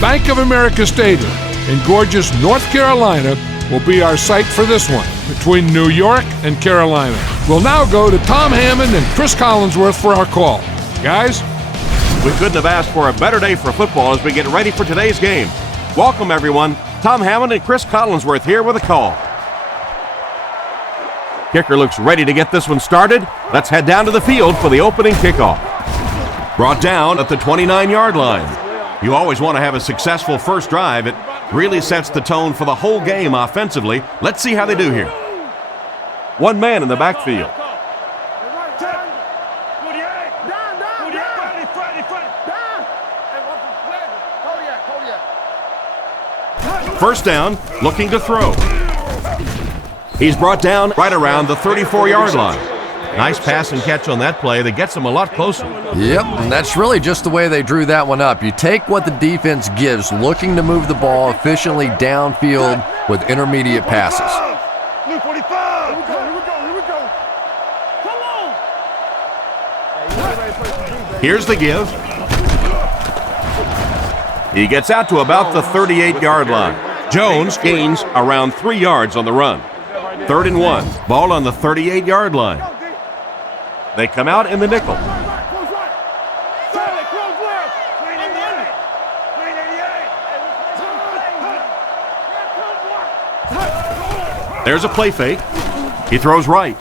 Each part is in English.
Bank of America Stadium in gorgeous North Carolina will be our site for this one, between New York and Carolina. We'll now go to Tom Hammond and Chris Collinsworth for our call. Guys? We couldn't have asked for a better day for football as we get ready for today's game. Welcome, everyone. Tom Hammond and Chris Collinsworth here with a call. Kicker looks ready to get this one started. Let's head down to the field for the opening kickoff. Brought down at the 29-yard line. You always want to have a successful first drive. It really sets the tone for the whole game offensively. Let's see how they do here. One man in the backfield. First down, looking to throw. He's brought down right around the 34-yard line. Nice pass and catch on that play that gets him a lot closer. Yep, and that's really just the way they drew that one up. You take what the defense gives, looking to move the ball efficiently downfield with intermediate passes. Here's the give. He gets out to about the 38-yard line. Jones gains around 3 yards on the run. 3rd and 1. Ball on the 38-yard line. They come out in the nickel. There's a play fake. He throws right.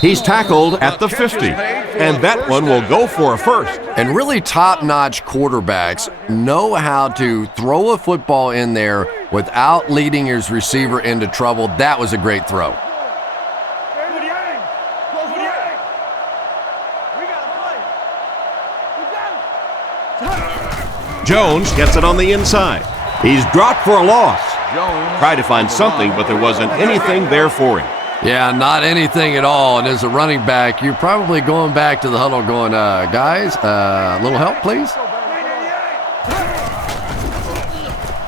He's tackled at the 50, and that one will go for a first. And really top-notch quarterbacks know how to throw a football in there without leading his receiver into trouble. That was a great throw. Jones gets it on the inside. He's dropped for a loss. Tried to find something, but there wasn't anything there for him. Yeah, not anything at all. And as a running back, you're probably going back to the huddle going, guys, a little help, please?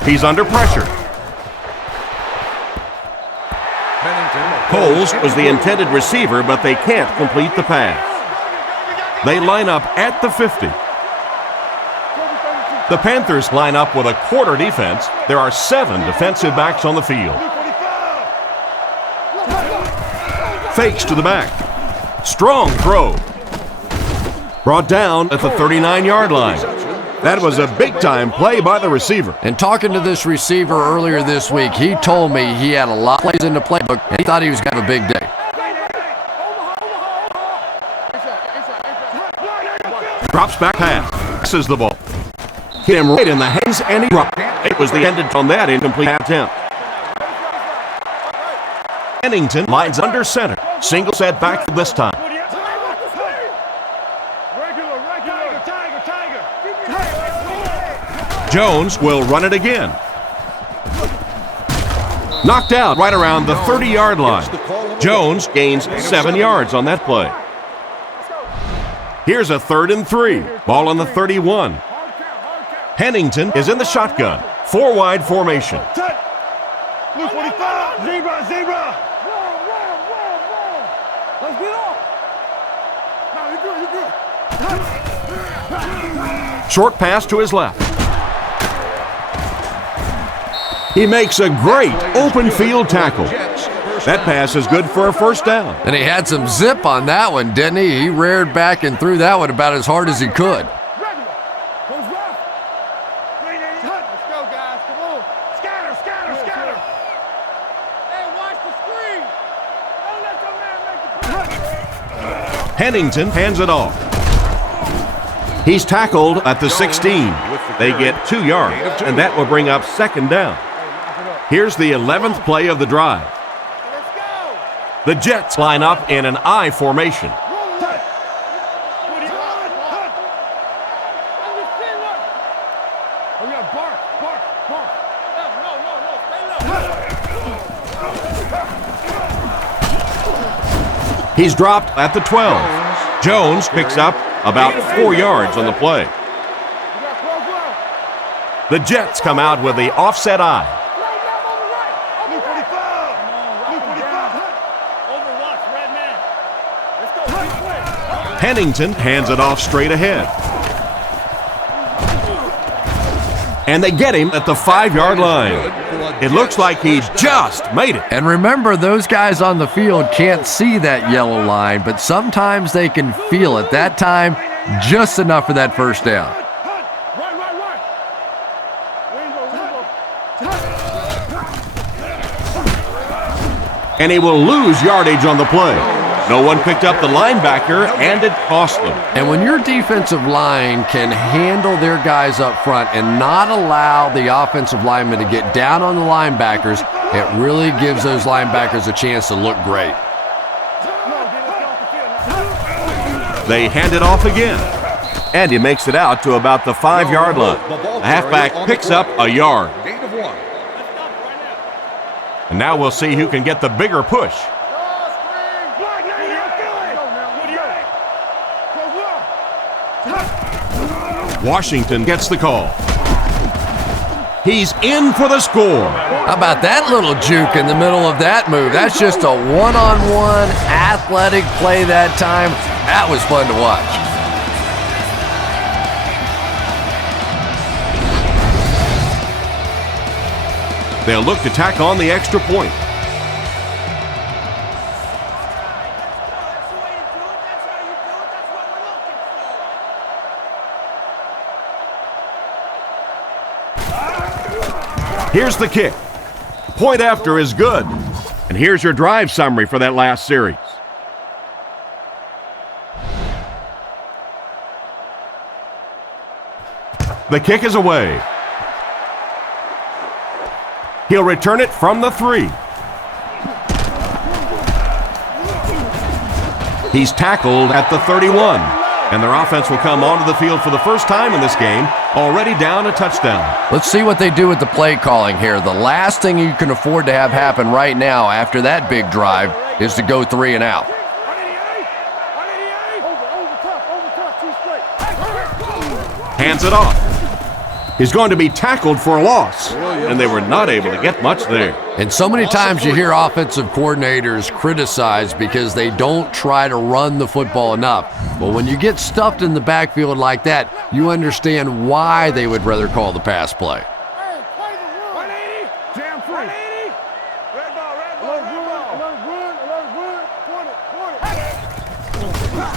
He's under pressure. Coles was the intended receiver, but they can't complete the pass. They line up at the 50. The Panthers line up with a quarter defense. There are 7 defensive backs on the field. Fakes to the back. Strong throw. Brought down at the 39-yard line. That was a big-time play by the receiver. And talking to this receiver earlier this week, he told me he had a lot of plays in the playbook, and he thought he was going to have a big day. Drops back pass. Passes the ball. Hit him right in the hands, and he dropped. It was the end on that incomplete attempt. Pennington lines under center. Single set back this time. Jones will run it again. Knocked out right around the 30-yard line. Jones gains 7 yards on that play. Here's a 3rd and 3. Ball on the 31. Pennington is in the shotgun. 4-wide formation. Short pass to his left. He makes a great open field tackle. That pass is good for a first down. And he had some zip on that one, didn't he? He reared back and threw that one about as hard as he could. Pennington hands it off. He's tackled at the 16. They get 2 yards, and that will bring up 2nd down. Here's the 11th play of the drive. The Jets line up in an I formation. He's dropped at the 12. Jones picks up about 4 yards on the play. The Jets come out with the offset I. Pennington hands it off straight ahead. And they get him at the 5-yard line. It looks like he just made it. And remember, those guys on the field can't see that yellow line, but sometimes they can feel it. That time, just enough for that first down. And he will lose yardage on the play. No one picked up the linebacker, and it cost them. And when your defensive line can handle their guys up front and not allow the offensive linemen to get down on the linebackers, it really gives those linebackers a chance to look great. They hand it off again. And he makes it out to about the 5-yard line. The halfback picks up a yard. And now we'll see who can get the bigger push. Washington gets the call. He's in for the score. How about that little juke in the middle of that move? That's just a one-on-one athletic play that time. That was fun to watch. They'll look to tack on the extra point. Here's the kick. Point after is good. And here's your drive summary for that last series. The kick is away. He'll return it from the 3. He's tackled at the 31. And their offense will come onto the field for the first time in this game, already down a touchdown. Let's see what they do with the play calling here. The last thing you can afford to have happen right now after that big drive is to go 3 and out. Hands it off. He's going to be tackled for a loss, and they were not able to get much there. And so many times you hear offensive coordinators criticized because they don't try to run the football enough. But when you get stuffed in the backfield like that, you understand why they would rather call the pass play.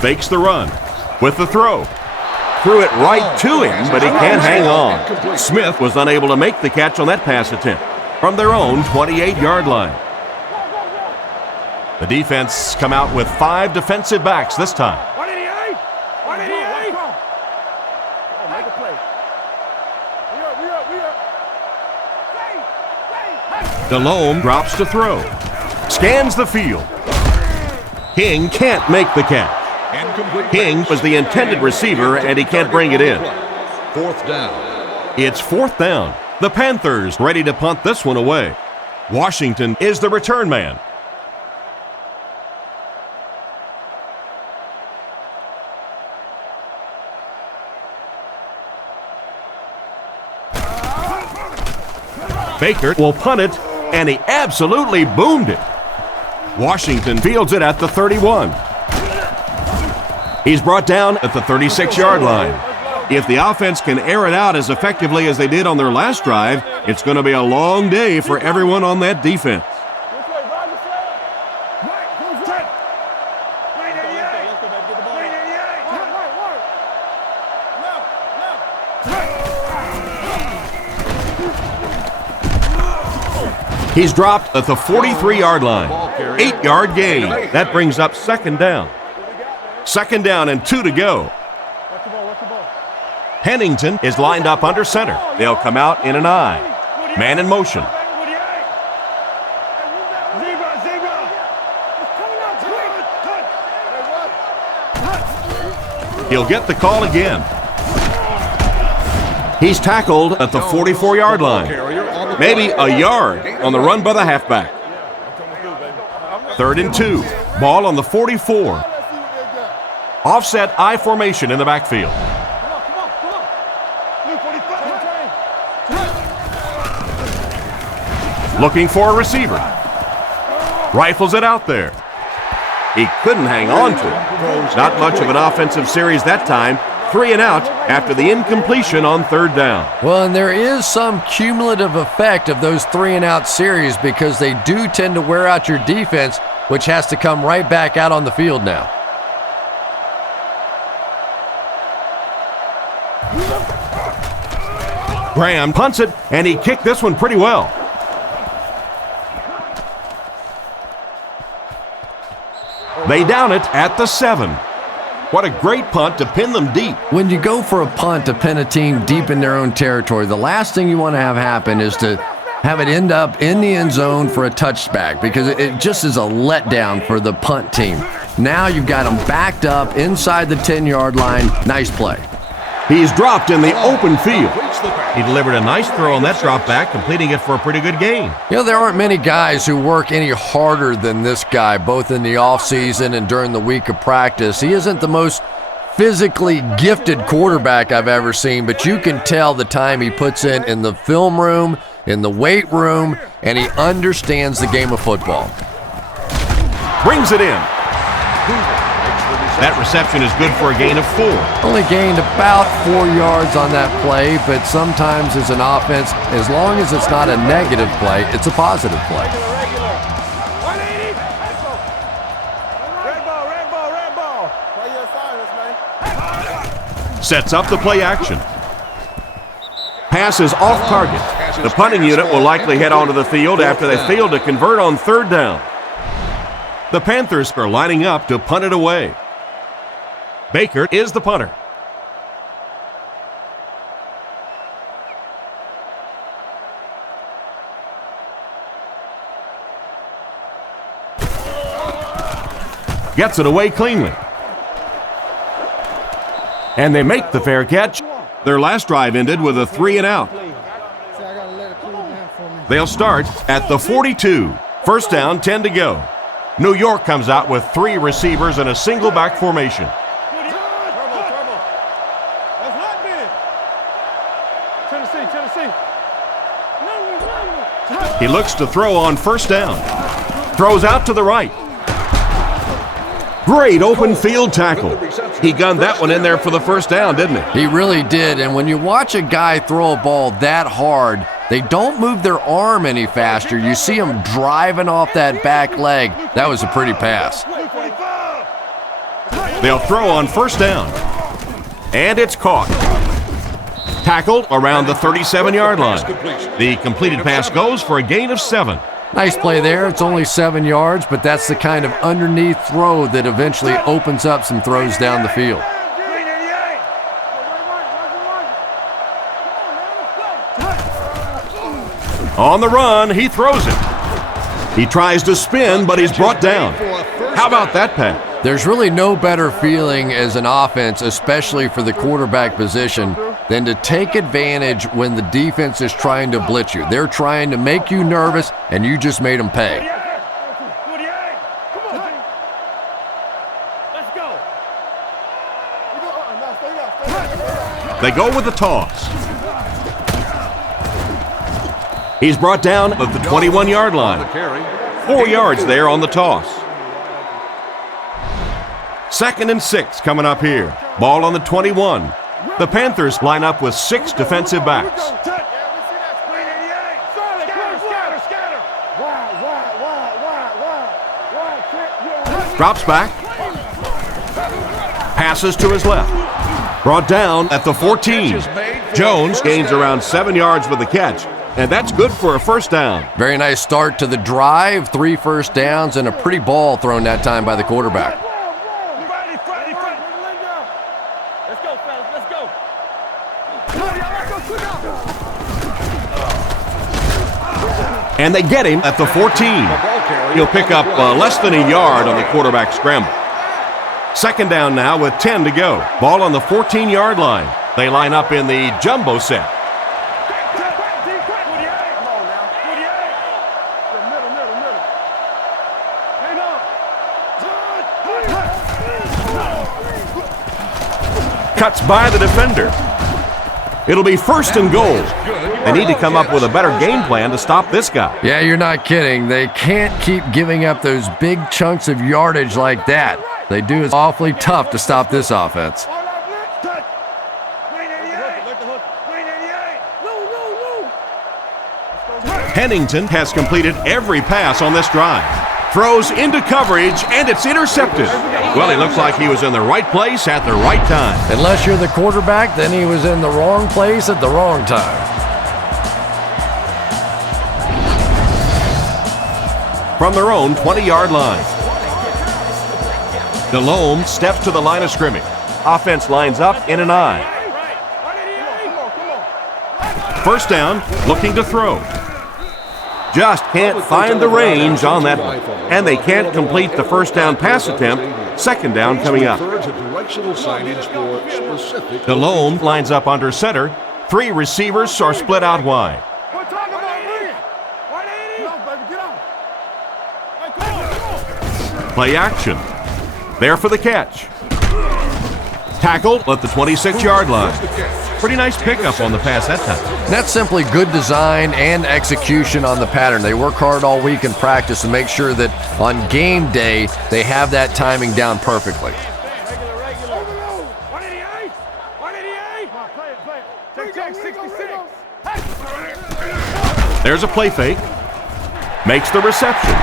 Fakes the run with the throw. Threw it right to him, but he can't hang on. Smith was unable to make the catch on that pass attempt from their own 28-yard line. The defense come out with 5 defensive backs this time. Delhomme drops to throw. Scans the field. King can't make the catch. King was the intended receiver, and he can't bring it in. 4th down. It's 4th down. The Panthers ready to punt this one away. Washington is the return man. Baker will punt it, and he absolutely boomed it. Washington fields it at the 31. He's brought down at the 36-yard line. If the offense can air it out as effectively as they did on their last drive, it's going to be a long day for everyone on that defense. He's dropped at the 43-yard line. 8-yard gain. That brings up 2nd down. 2nd down and 2 to go. Pennington is lined up under center. They'll come out in an I. Man in motion. He'll get the call again. He's tackled at the 44-yard line. Maybe a yard on the run by the halfback. 3rd and 2. Ball on the 44. Offset I formation in the backfield. Looking for a receiver. Rifles it out there. He couldn't hang on to it. Not much of an offensive series that time. 3 and out after the incompletion on third down. Well, and there is some cumulative effect of those 3 and out series because they do tend to wear out your defense, which has to come right back out on the field now. Graham punts it, and he kicked this one pretty well. They down it at the 7. What a great punt to pin them deep. When you go for a punt to pin a team deep in their own territory, the last thing you want to have happen is to have it end up in the end zone for a touchback because it just is a letdown for the punt team. Now you've got them backed up inside the 10-yard line. Nice play. He's dropped in the open field. He delivered a nice throw on that drop back, completing it for a pretty good gain. You know, there aren't many guys who work any harder than this guy, both in the offseason and during the week of practice. He isn't the most physically gifted quarterback I've ever seen, but you can tell the time he puts in the film room, in the weight room, and he understands the game of football. Brings it in. That reception is good for a gain of 4. Only gained about 4 yards on that play, but sometimes as an offense, as long as it's not a negative play, it's a positive play. Sets up the play action. Pass is off target. The punting unit will likely head onto the field after they fail to convert on third down. The Panthers are lining up to punt it away. Baker is the punter. Gets it away cleanly. And they make the fair catch. Their last drive ended with a 3 and out. They'll start at the 42. First down, 10 to go. New York comes out with 3 receivers in a single back formation. He looks to throw on first down. Throws out to the right. Great open field tackle. He gunned that one in there for the first down, didn't he? He really did, and when you watch a guy throw a ball that hard, they don't move their arm any faster. You see him driving off that back leg. That was a pretty pass. They'll throw on first down. And it's caught. Tackled around the 37-yard line. The completed pass goes for a gain of 7. Nice play there. It's only 7 yards, but that's the kind of underneath throw that eventually opens up some throws down the field. On the run, he throws it. He tries to spin, but he's brought down. How about that pass? There's really no better feeling as an offense, especially for the quarterback position, than to take advantage when the defense is trying to blitz you. They're trying to make you nervous, and you just made them pay. They go with the toss. He's brought down at the 21-yard line. 4 yards there on the toss. 2nd and 6 coming up here. Ball on the 21. The Panthers line up with 6 defensive backs. Drops back. Passes to his left. Brought down at the 14. Jones gains around 7 yards with the catch, and that's good for a first down. Very nice start to the drive. 3 first downs and a pretty ball thrown that time by the quarterback. And they get him at the 14. He'll pick up less than a yard on the quarterback scramble. 2nd down now with 10 to go. Ball on the 14-yard line. They line up in the jumbo set. Cuts by the defender. It'll be 1st and goal. They need to come up with a better game plan to stop this guy. Yeah, you're not kidding. They can't keep giving up those big chunks of yardage like that. They do. It's awfully tough to stop this offense. Pennington has completed every pass on this drive. Throws into coverage, and it's intercepted. Well, he looks like he was in the right place at the right time. Unless you're the quarterback, then he was in the wrong place at the wrong time. From their own 20-yard line. Delhomme steps to the line of scrimmage. Offense lines up in an I. First down, looking to throw. Just can't find the range on that one. And they can't complete the first down pass attempt. Second down coming up. Delhomme lines up under center. 3 receivers are split out wide. Play action. There for the catch. Tackled at the 26-yard line. Pretty nice pickup on the pass that time. That's simply good design and execution on the pattern. They work hard all week in practice to make sure that on game day they have that timing down perfectly. There's a play fake. Makes the reception.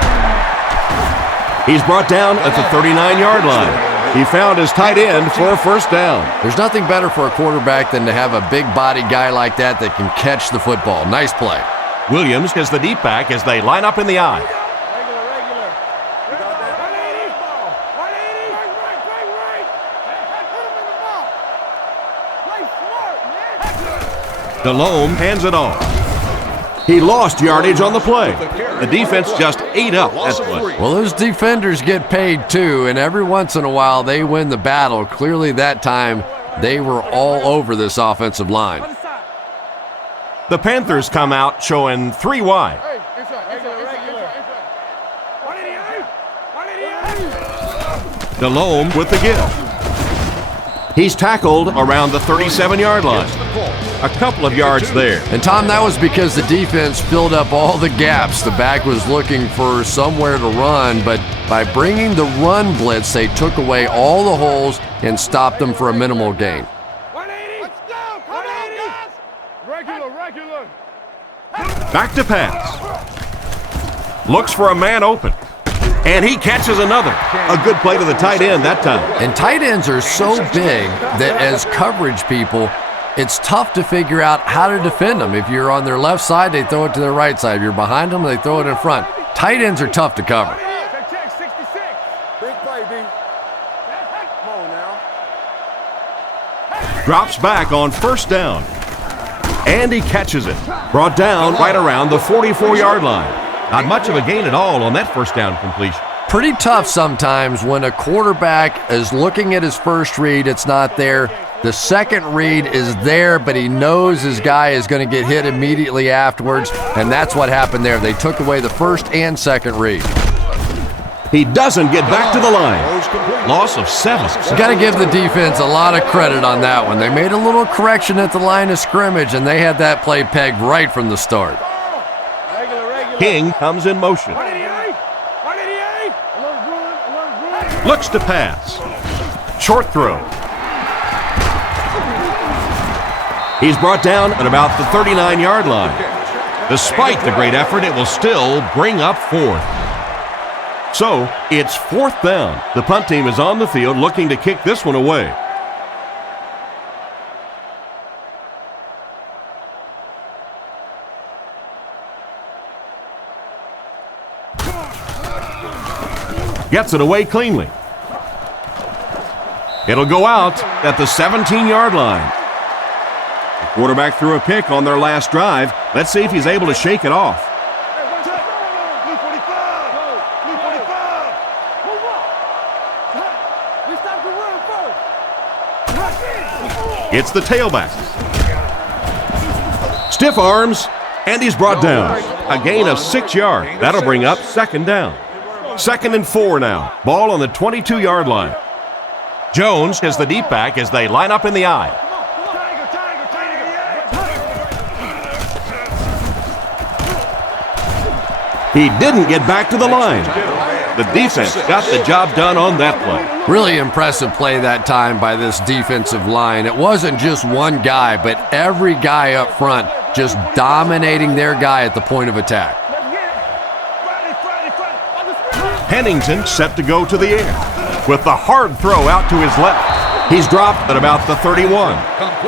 He's brought down at the 39-yard line. He found his tight end for a first down. There's nothing better for a quarterback than to have a big body guy like that can catch the football. Nice play. Williams is the deep back as they line up in the I. Delhomme hands it off. He lost yardage on the play. The defense just ate up that play. Well, those defenders get paid too, and every once in a while they win the battle. Clearly that time they were all over this offensive line. The Panthers come out showing 3 wide. Delhomme with the give. He's tackled around the 37-yard line. A couple of yards there. And Tom, that was because the defense filled up all the gaps. The back was looking for somewhere to run, but by bringing the run blitz, they took away all the holes and stopped them for a minimal gain. Back to pass. Looks for a man open. And he catches another. A good play to the tight end that time. And tight ends are so big that as coverage people, it's tough to figure out how to defend them. If you're on their left side, they throw it to their right side. If you're behind them, they throw it in front. Tight ends are tough to cover. Drops back on first down. And he catches it. Brought down right around the 44-yard line. Not much of a gain at all on that first down completion. Pretty tough sometimes when a quarterback is looking at his first read, it's not there. The second read is there, but he knows his guy is going to get hit immediately afterwards, and that's what happened there. They took away the first and second read. He doesn't get back to the line. Loss of 7. You got to give the defense a lot of credit on that one. They made a little correction at the line of scrimmage, and they had that play pegged right from the start. King comes in motion. Looks to pass. Short throw. He's brought down at about the 39-yard line. Despite the great effort, it will still bring up 4th. So, it's 4th down. The punt team is on the field looking to kick this one away. Gets it away cleanly. It'll go out at the 17-yard line. The quarterback threw a pick on their last drive. Let's see if he's able to shake it off. It's the tailback. Stiff arms, and he's brought down. A gain of 6 yards. That'll bring up second down. 2nd and 4 now. Ball on the 22-yard line. Jones is the deep back as they line up in the I. He didn't get back to the line. The defense got the job done on that play. Really impressive play that time by this defensive line. It wasn't just one guy, but every guy up front just dominating their guy at the point of attack. Pennington set to go to the air with the hard throw out to his left. He's dropped at about the 31.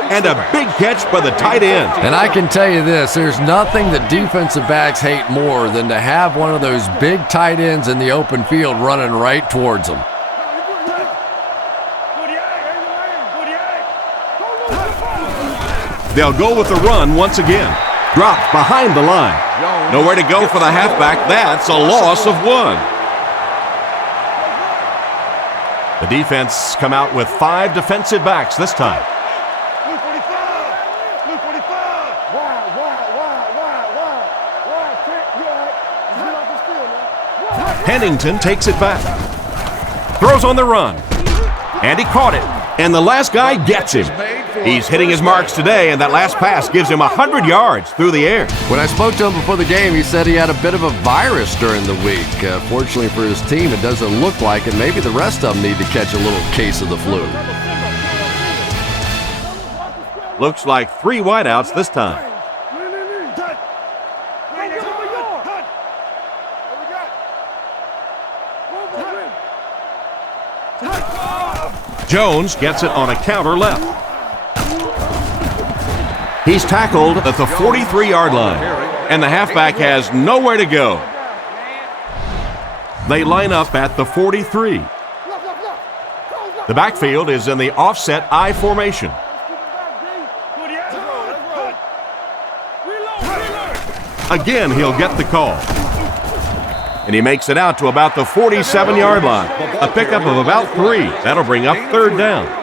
And a big catch by the tight end. And I can tell you this, there's nothing that defensive backs hate more than to have one of those big tight ends in the open field running right towards them. They'll go with the run once again. Dropped behind the line. Nowhere to go for the halfback. That's a loss of 1. The defense come out with 5 defensive backs this time. Pennington takes it back. Throws on the run. And he caught it. And the last guy gets him. He's hitting his marks today, and that last pass gives him 100 yards through the air. When I spoke to him before the game, he said he had a bit of a virus during the week. Fortunately for his team, it doesn't look like it. Maybe the rest of them need to catch a little case of the flu. Looks like 3 wideouts this time. Jones gets it on a counter left. He's tackled at the 43-yard line, and the halfback has nowhere to go. They line up at the 43. The backfield is in the offset I formation. Again, he'll get the call. And he makes it out to about the 47-yard line. A pickup of about 3. That'll bring up 3rd down.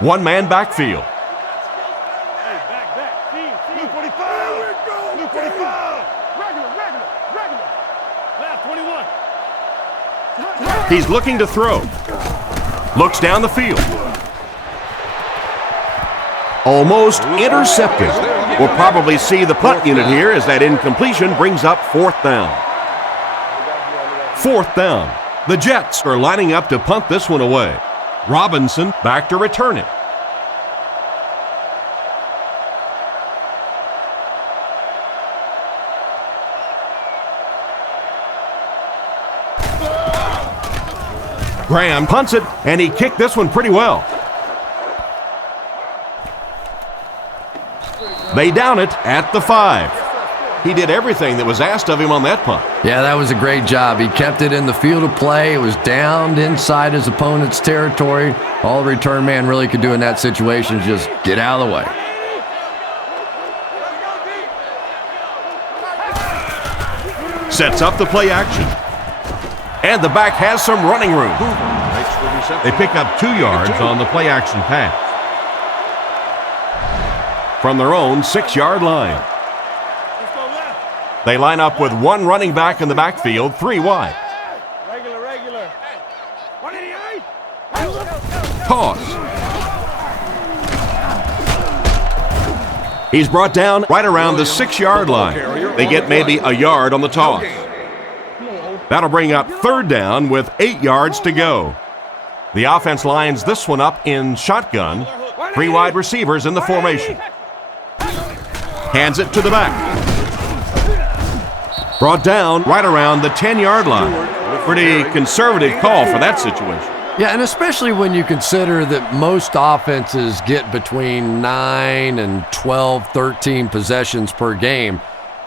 One-man backfield. He's looking to throw. Looks down the field. Almost intercepted. We'll probably see the punt unit here as that incompletion brings up 4th down. 4th down. The Jets are lining up to punt this one away. Robinson back to return it. Graham punts it, and he kicked this one pretty well. They down it at the 5. He did everything that was asked of him on that punt. Yeah, that was a great job. He kept it in the field of play. It was downed inside his opponent's territory. All the return man really could do in that situation is just get out of the way. Sets up the play action. And the back has some running room. They pick up 2 yards on the play action pass. From their own 6-yard line. They line up with 1 running back in the backfield, 3 wide. Toss. He's brought down right around the 6-yard line. They get maybe a yard on the toss. That'll bring up 3rd down with 8 yards to go. The offense lines this one up in shotgun. 3 wide receivers in the formation. Hands it to the back. Brought down right around the 10-yard line. Pretty conservative call for that situation. Yeah, and especially when you consider that most offenses get between 9 and 12, 13 possessions per game.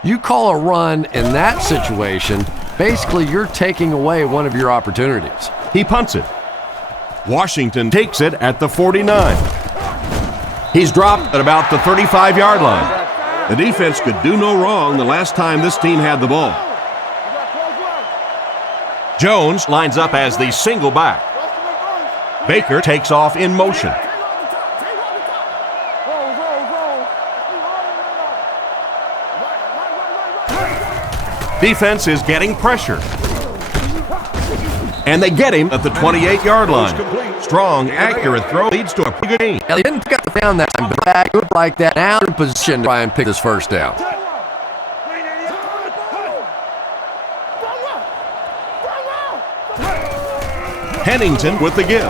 You call a run in that situation, basically you're taking away one of your opportunities. He punts it. Washington takes it at the 49. He's dropped at about the 35-yard line. The defense could do no wrong the last time this team had the ball. Jones lines up as the single back. Baker takes off in motion. Defense is getting pressure. And they get him at the 28-yard line. Strong, accurate throw leads to a pretty good game. He didn't pick up the down that time, but back good like that. Now in position to try and pick this 1st down. Pennington with the give.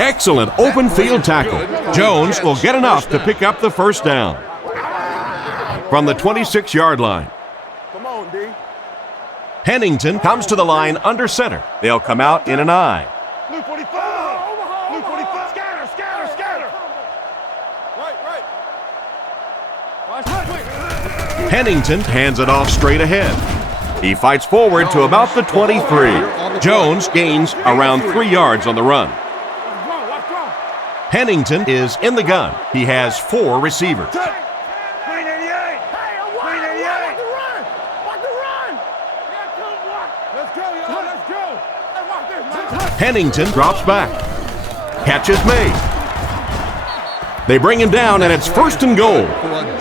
Excellent open field tackle. Jones will get enough to pick up the first down. From the 26-yard line. Come on, D. Pennington comes to the line under center. They'll come out in an I. Blue 45. Blue 45. Scatter, scatter, scatter. Right. Pennington hands it off straight ahead. He fights forward to about the 23. Jones gains around 3 yards on the run. Pennington is in the gun. He has 4 receivers. Pennington drops back. Catch is made. They bring him down, and it's 1st and goal.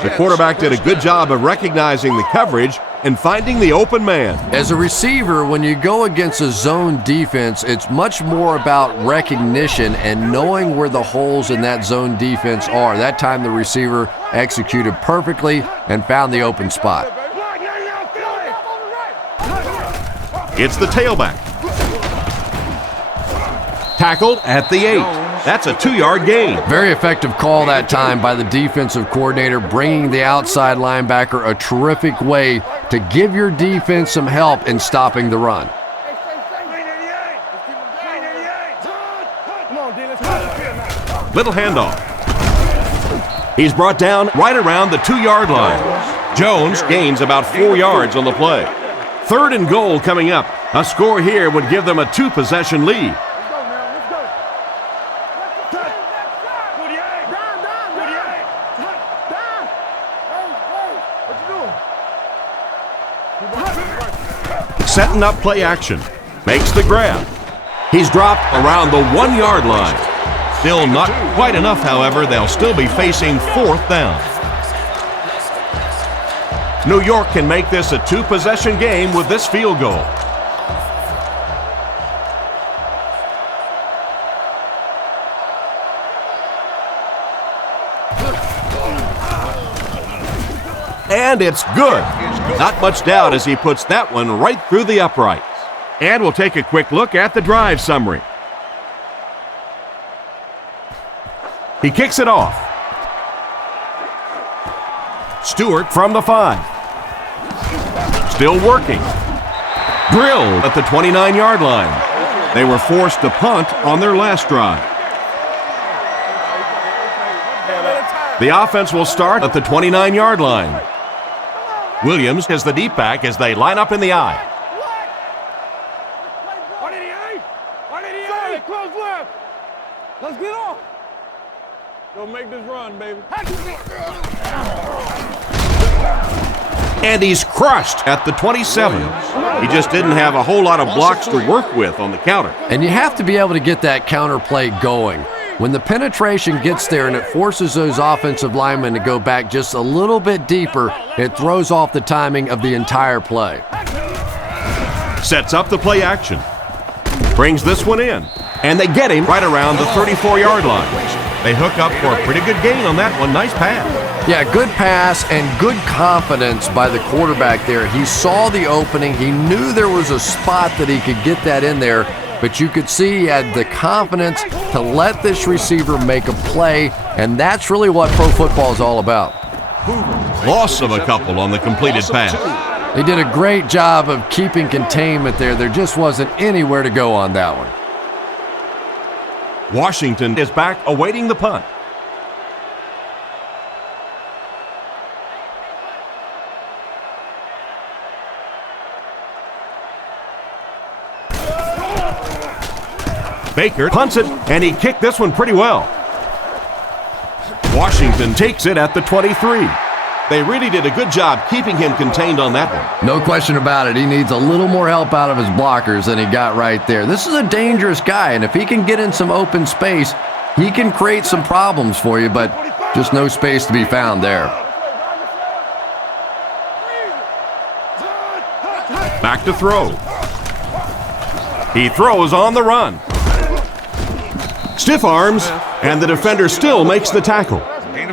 The quarterback did a good job of recognizing the coverage and finding the open man. As a receiver, when you go against a zone defense, it's much more about recognition and knowing where the holes in that zone defense are. That time the receiver executed perfectly and found the open spot. It's the tailback. Tackled at the 8. That's a 2-yard gain. Very effective call that time by the defensive coordinator, bringing the outside linebacker a terrific way to give your defense some help in stopping the run. Little handoff. He's brought down right around the 2-yard line. Jones gains about 4 yards on the play. 3rd and goal coming up. A score here would give them a 2-possession lead. Setting up play action. Makes the grab. He's dropped around the 1-yard line. Still not quite enough, however. They'll still be facing 4th down. New York can make this a 2-possession game with this field goal. And it's good. Not much doubt as he puts that one right through the uprights. And we'll take a quick look at the drive summary. He kicks it off. Stewart from the 5. Still working. Drilled at the 29-yard line. They were forced to punt on their last drive. The offense will start at the 29-yard line. Williams is the deep back as they line up in the I. Close left. Let's get off. Don't make this run, baby. And he's crushed at the 27. He just didn't have a whole lot of blocks to work with on the counter. And you have to be able to get that counter play going. When the penetration gets there and it forces those offensive linemen to go back just a little bit deeper, it throws off the timing of the entire play. Sets up the play action. Brings this one in. And they get him right around the 34-yard line. They hook up for a pretty good gain on that one. Nice pass. Yeah, good pass and good confidence by the quarterback there. He saw the opening. He knew there was a spot that he could get that in there, but you could see he had the confidence to let this receiver make a play, and that's really what pro football is all about. Loss of a couple on the completed pass. They did a great job of keeping containment there. There just wasn't anywhere to go on that one. Washington is back awaiting the punt. Baker punts it, and he kicked this one pretty well. Washington takes it at the 23. They really did a good job keeping him contained on that one. No question about it. He needs a little more help out of his blockers than he got right there. This is a dangerous guy, and if he can get in some open space, he can create some problems for you, but just no space to be found there. Back to throw. He throws on the run. Stiff arms, and the defender still makes the tackle.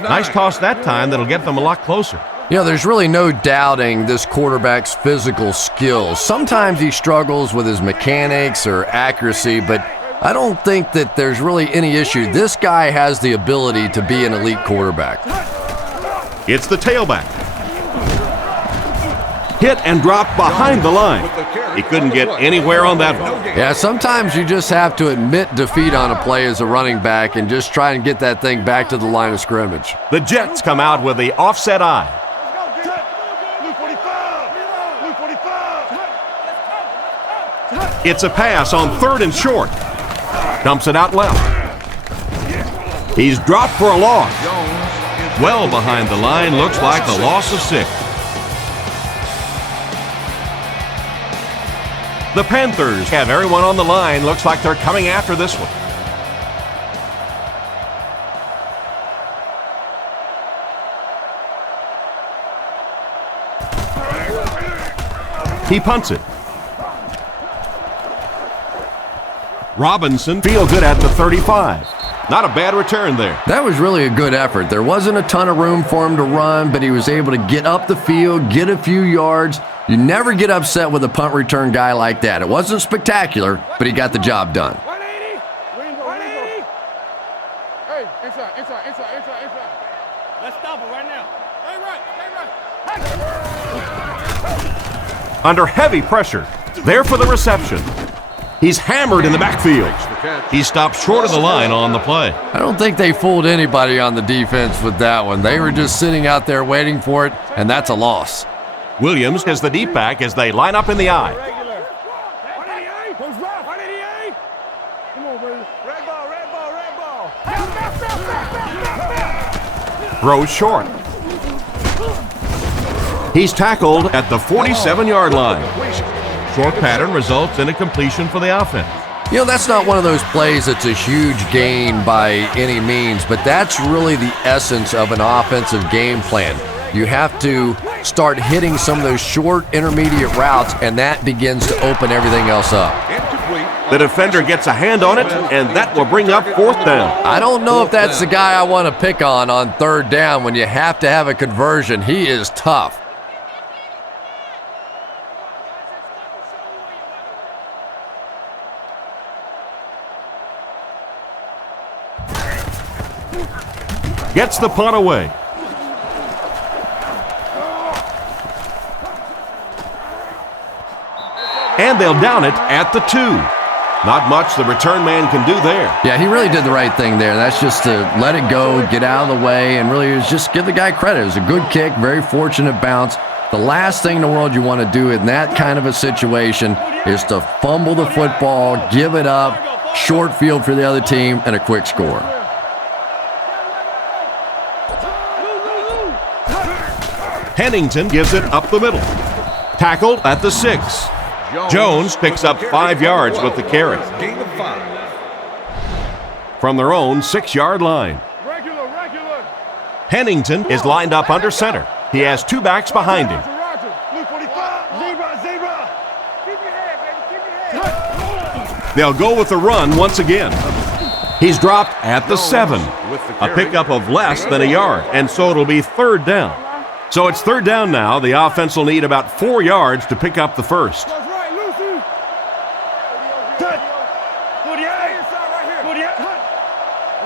Nice toss that time that'll get them a lot closer. You know, there's really no doubting this quarterback's physical skills. Sometimes he struggles with his mechanics or accuracy, but I don't think that there's really any issue. This guy has the ability to be an elite quarterback. It's the tailback. Hit and dropped behind the line. He couldn't get anywhere on that one. Yeah, sometimes you just have to admit defeat on a play as a running back and just try and get that thing back to the line of scrimmage. The Jets come out with the offset eye. It's a pass on 3rd and short. Dumps it out left. He's dropped for a loss. Well behind the line, looks like the loss of 6. The Panthers have everyone on the line. Looks like they're coming after this one. He punts it. Robinson feel good at the 35. Not a bad return there. That was really a good effort. There wasn't a ton of room for him to run, but he was able to get up the field, get a few yards. You never get upset with a punt return guy like that. It wasn't spectacular, but he got the job done. 180. 180. Hey, inside. Let's stop it right now. Hey, right. Under heavy pressure. There for the reception. He's hammered in the backfield. He stopped short of the line on the play. I don't think they fooled anybody on the defense with that one. They were just sitting out there waiting for it, and that's a loss. Williams has the deep back as they line up in the eye. 188. Come on, baby. Red ball. Throws short. He's tackled at the 47-yard line. Short pattern results in a completion for the offense. You know, that's not one of those plays that's a huge gain by any means, but that's really the essence of an offensive game plan. You have to start hitting some of those short intermediate routes, and that begins to open everything else up. The defender gets a hand on it, and that will bring up 4th down. I don't know if that's the guy I want to pick on 3rd down when you have to have a conversion. He is tough. Gets the punt away. And they'll down it at the 2. Not much the return man can do there. Yeah, he really did the right thing there. That's just to let it go, get out of the way, and really just give the guy credit. It was a good kick, very fortunate bounce. The last thing in the world you want to do in that kind of a situation is to fumble the football, give it up, short field for the other team, and a quick score. Pennington gives it up the middle. Tackled at the 6. Jones picks up 5 yards with the carry. Gain of 5. From their own 6-yard line. Regular. Pennington is lined up under center. He has 2 backs behind him. Roger. Blue 45. Zebra. Keep your head. They'll go with the run once again. He's dropped at the 7. A pickup of less than a yard, and so it'll be 3rd down. So it's 3rd down now. The offense will need about 4 yards to pick up the first. That's right, Lucy.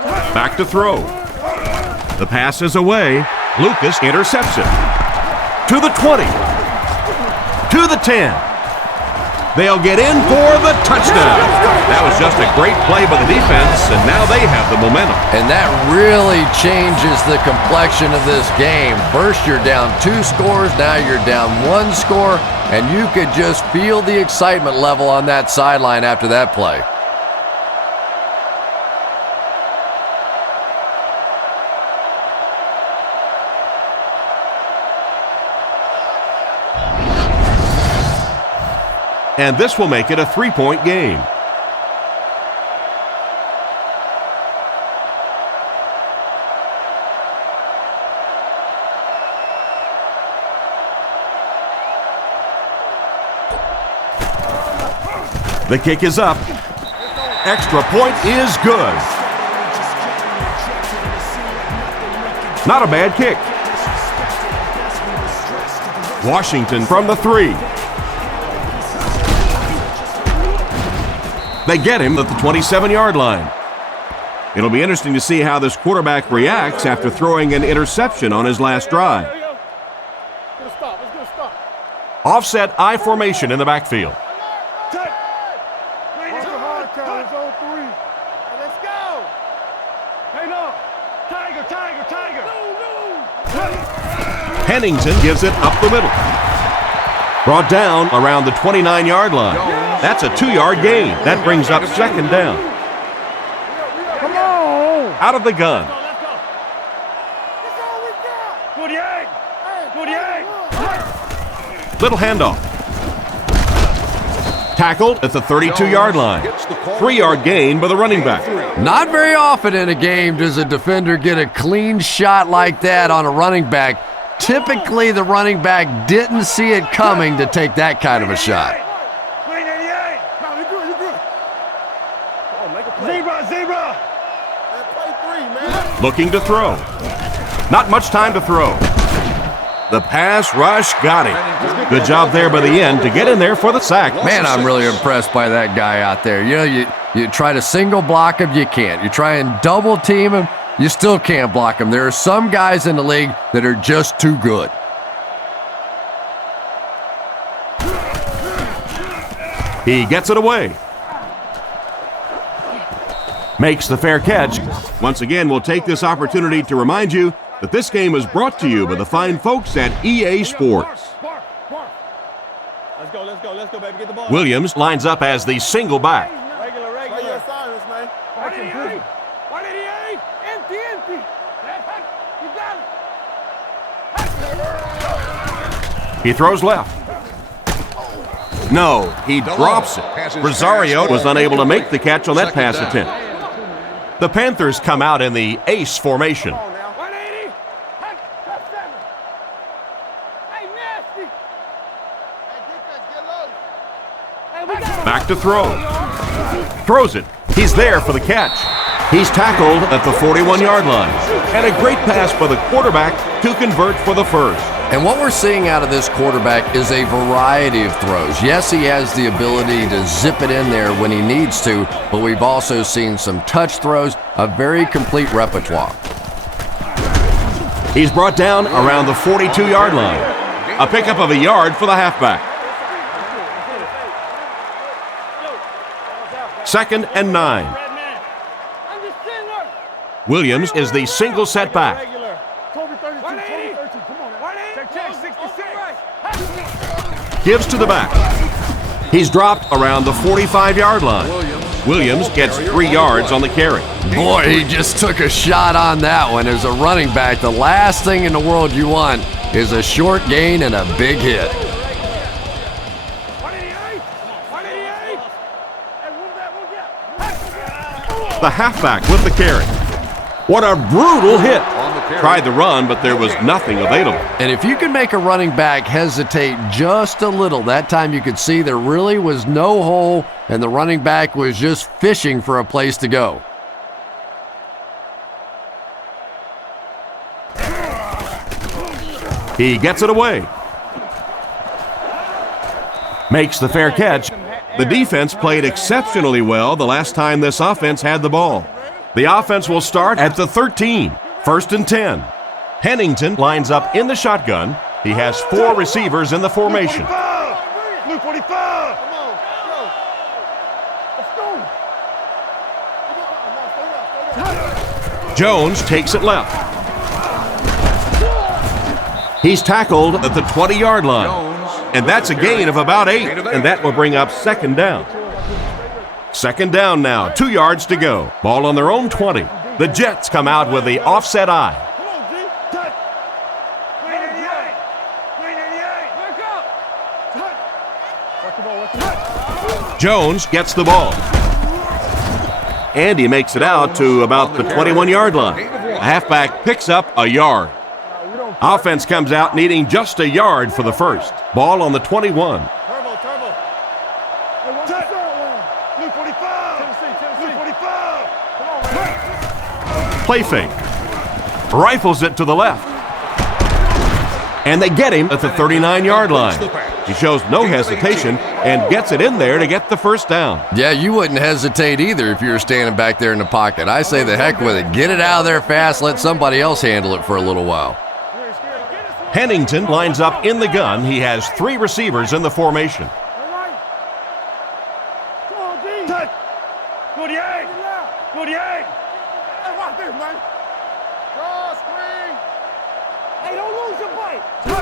48. Back to throw. The pass is away. Lucas intercepts it. To the 20. To the 10. They'll get in for the touchdown. That was just a great play by the defense, and now they have the momentum. And that really changes the complexion of this game. First you're down 2 scores, now you're down 1 score, and you could just feel the excitement level on that sideline after that play. And this will make it a 3-point game. The kick is up. Extra point is good. Not a bad kick. Washington from the 3. They get him at the 27-yard line. It'll be interesting to see how this quarterback reacts after throwing an interception on his last drive. Offset I formation in the backfield. Pennington gives it up the middle. Brought down around the 29-yard line. That's a 2-yard gain. That brings up second down. Out of the gun. Little handoff. Tackled at the 32-yard line. 3-yard gain by the running back. Not very often in a game does a defender get a clean shot like that on a running back. Typically, the running back didn't see it coming to take that kind of a shot. Looking to throw. Not much time to throw. The pass rush got him. Good job there by the end to get in there for the sack. Man, I'm really impressed by that guy out there. You know, you try to single block him, you can't. You try and double team him, you still can't block him. There are some guys in the league that are just too good. He gets it away. Makes the fair catch. Once again, we'll take this opportunity to remind you that this game is brought to you by the fine folks at EA Sports. Let's go, baby. Get the ball. Williams lines up as the single back. Regular. Your assignments, man. 188. Empty. You got it. He throws left. No, he drops it. Rosario was unable to make the catch on that pass attempt. The Panthers come out in the ace formation. Back to throw. Throws it. He's there for the catch. He's tackled at the 41-yard line. And a great pass by the quarterback to convert for the first. And what we're seeing out of this quarterback is a variety of throws. Yes, he has the ability to zip it in there when he needs to, but we've also seen some touch throws, a very complete repertoire. He's brought down around the 42-yard line. A pickup of a yard for the halfback. 2nd and 9. Williams is the single setback. Gives to the back. He's dropped around the 45-yard line. Williams gets 3 yards on the carry. Boy, he just took a shot on that one. As a running back, the last thing in the world you want is a short gain and a big hit. The halfback with the carry. What a brutal hit. Tried the run, but there was nothing available. And if you can make a running back hesitate just a little, that time you could see there really was no hole, and the running back was just fishing for a place to go. He gets it away. Makes the fair catch. The defense played exceptionally well the last time this offense had the ball. The offense will start at the 13. 1st and 10. Pennington lines up in the shotgun. He has 4 receivers in the formation. Blue 45. Come on. Let's go. Jones takes it left. He's tackled at the 20-yard line. And that's a gain of about 8. And that will bring up 2nd down. 2nd down now. 2 yards to go. Ball on their own 20. The Jets come out with the offset I. Jones gets the ball. And he makes it out to about the 21-yard line. The halfback picks up a yard. Offense comes out needing just a yard for the first. Ball on the 21. Play fake. Rifles it to the left. And they get him at the 39-yard line. He shows no hesitation and gets it in there to get the first down. Yeah, you wouldn't hesitate either if you were standing back there in the pocket. I say the heck with it. Get it out of there fast. Let somebody else handle it for a little while. Pennington lines up in the gun. He has 3 receivers in the formation.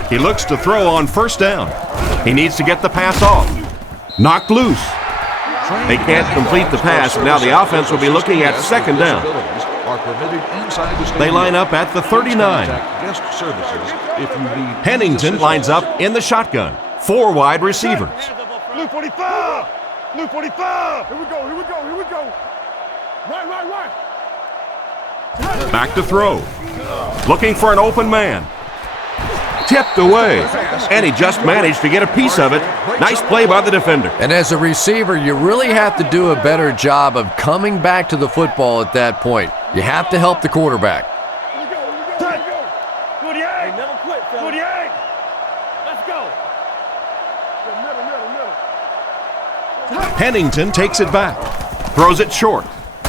He looks to throw on first down. He needs to get the pass off. Knocked loose. They can't complete the pass. Now the offense will be looking at second down. They line up at the 39. Pennington lines up in the shotgun. 4 wide receivers. Luke 45! Luke 45! Here we go, here we go, here we go. Right. Back to throw. Looking for an open man. Tipped away. And he just managed to get a piece of it. Nice play by the defender. And as a receiver, you really have to do a better job of coming back to the football at that point. You have to help the quarterback. Here we go. 48! Never quit, 48! Let's go! Middle. Pennington takes it back. Throws it short.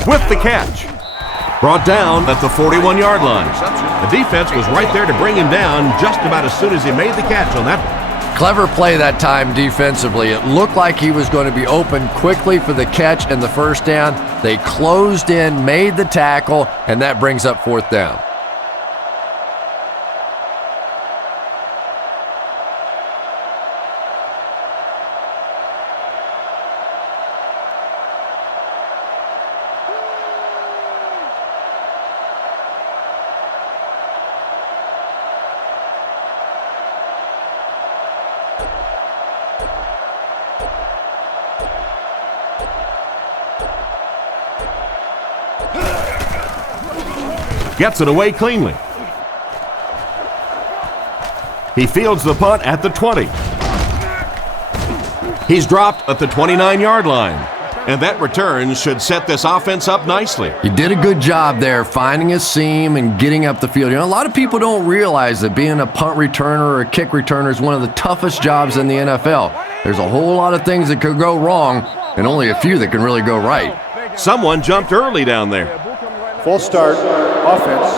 With the catch. Brought down at the 41-yard line. The defense was right there to bring him down just about as soon as he made the catch on that one. Clever play that time defensively. It looked like he was going to be open quickly for the catch and the first down. They closed in, made the tackle, and that brings up fourth down. Gets it away cleanly. He fields the punt at the 20. He's dropped at the 29-yard line. And that return should set this offense up nicely. He did a good job there finding a seam and getting up the field. You know, a lot of people don't realize that being a punt returner or a kick returner is one of the toughest jobs in the NFL. There's a whole lot of things that could go wrong and only a few that can really go right. Someone jumped early down there. Full start, offense.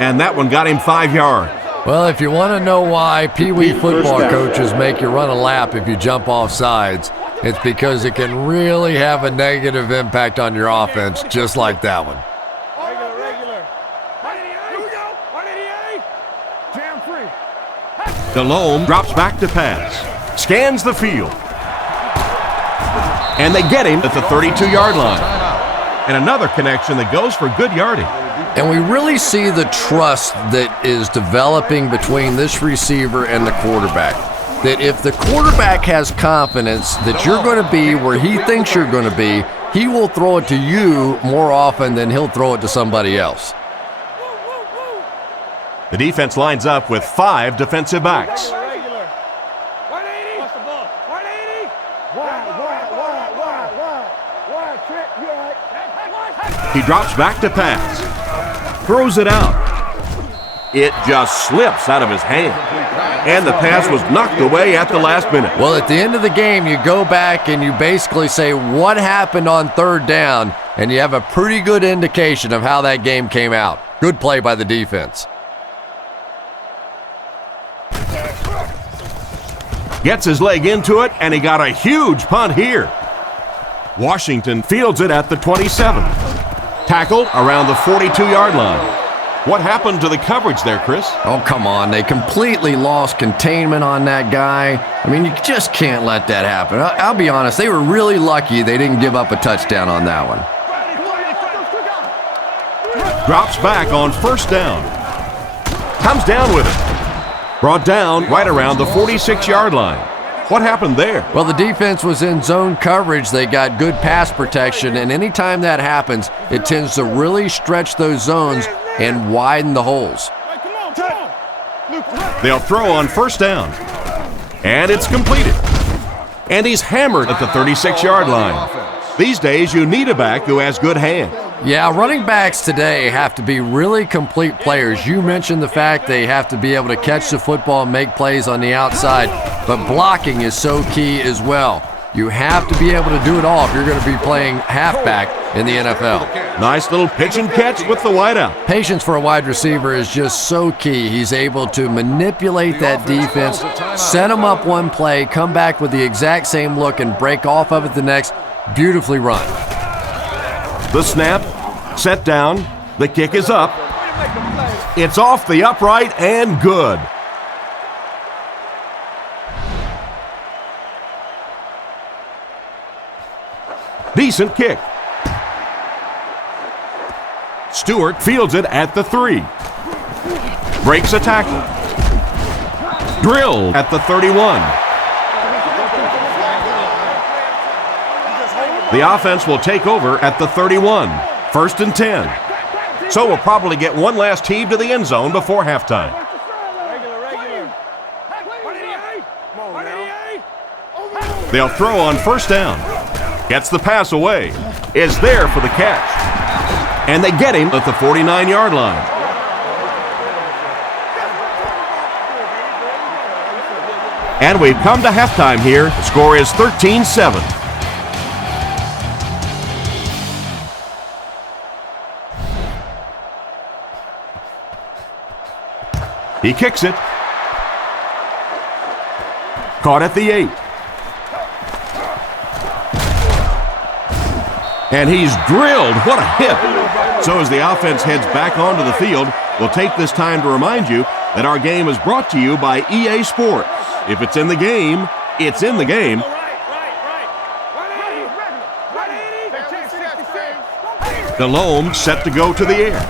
And that one got him 5 yards. Well, if you want to know why Pee Wee football coaches make you run a lap if you jump off sides, it's because it can really have a negative impact on your offense, just like that one. Regular. 188. Here we go. 188. Jam free. Delhomme drops back to pass. Scans the field. And they get him at the 32-yard line. And another connection that goes for good yardage. And we really see the trust that is developing between this receiver and the quarterback. That if the quarterback has confidence that you're going to be where he thinks you're going to be, he will throw it to you more often than he'll throw it to somebody else. The defense lines up with 5 defensive backs. Regular. 180. What's the ball? 180. Wide. Trent, you all right? He drops back to pass. Throws it out. It just slips out of his hand. And the pass was knocked away at the last minute. Well, at the end of the game, you go back and you basically say what happened on third down, and you have a pretty good indication of how that game came out. Good play by the defense. Gets his leg into it, and he got a huge punt here. Washington fields it at the 27. Tackled around the 42-yard line. What happened to the coverage there, Chris? Oh, come on. They completely lost containment on that guy. I mean, you just can't let that happen. I'll be honest, they were really lucky they didn't give up a touchdown on that one. Drops back on first down. Comes down with it. Brought down right around the 46-yard line. What happened there? Well, the defense was in zone coverage. They got good pass protection, and anytime that happens, it tends to really stretch those zones and widen the holes. They'll throw on first down. And it's completed. And he's hammered at the 36-yard line. These days, you need a back who has good hands. Yeah, running backs today have to be really complete players. You mentioned the fact they have to be able to catch the football and make plays on the outside, but blocking is so key as well. You have to be able to do it all if you're going to be playing halfback in the NFL. Nice little pitch and catch with the wideout. Patience for a wide receiver is just so key. He's able to manipulate that defense, set him up one play, come back with the exact same look, and break off of it the next. Beautifully run. The snap, set down, the kick is up. It's off the upright and good. Decent kick. Stewart fields it at the 3. Breaks a tackle. Drilled at the 31. The offense will take over at the 31. 1st and 10. So we'll probably get one last heave to the end zone before halftime. They'll throw on 1st down. Gets the pass away. Is there for the catch. And they get him at the 49-yard line. And we've come to halftime here. The score is 13-7. He kicks it. Caught at the 8. And he's drilled. What a hit. So as the offense heads back onto the field, we'll take this time to remind you that our game is brought to you by EA Sports. If it's in the game, it's in the game. Delhomme set to go to the air.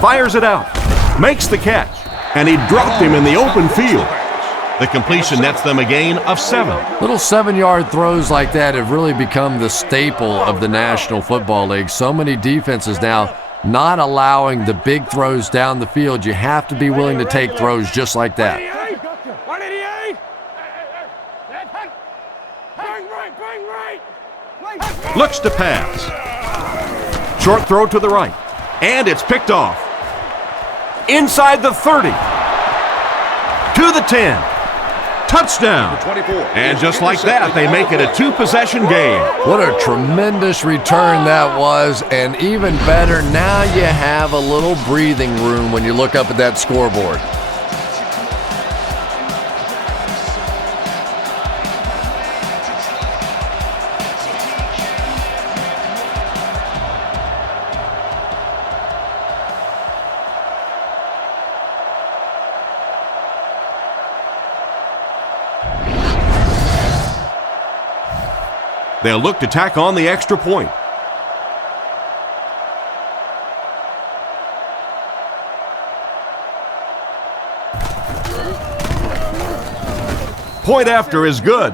Fires it out. Makes the catch. And he dropped him in the open field. The completion nets them a gain of 7. Little 7-yard throws like that have really become the staple of the National Football League. So many defenses now not allowing the big throws down the field. You have to be willing to take throws just like that. Looks to pass. Short throw to the right. And it's picked off. Inside the 30. To the 10. Touchdown. And just like that, they make it a 2-possession game. What a tremendous return that was, and even better, now you have a little breathing room when you look up at that scoreboard. They'll look to tack on the extra point. Point after is good.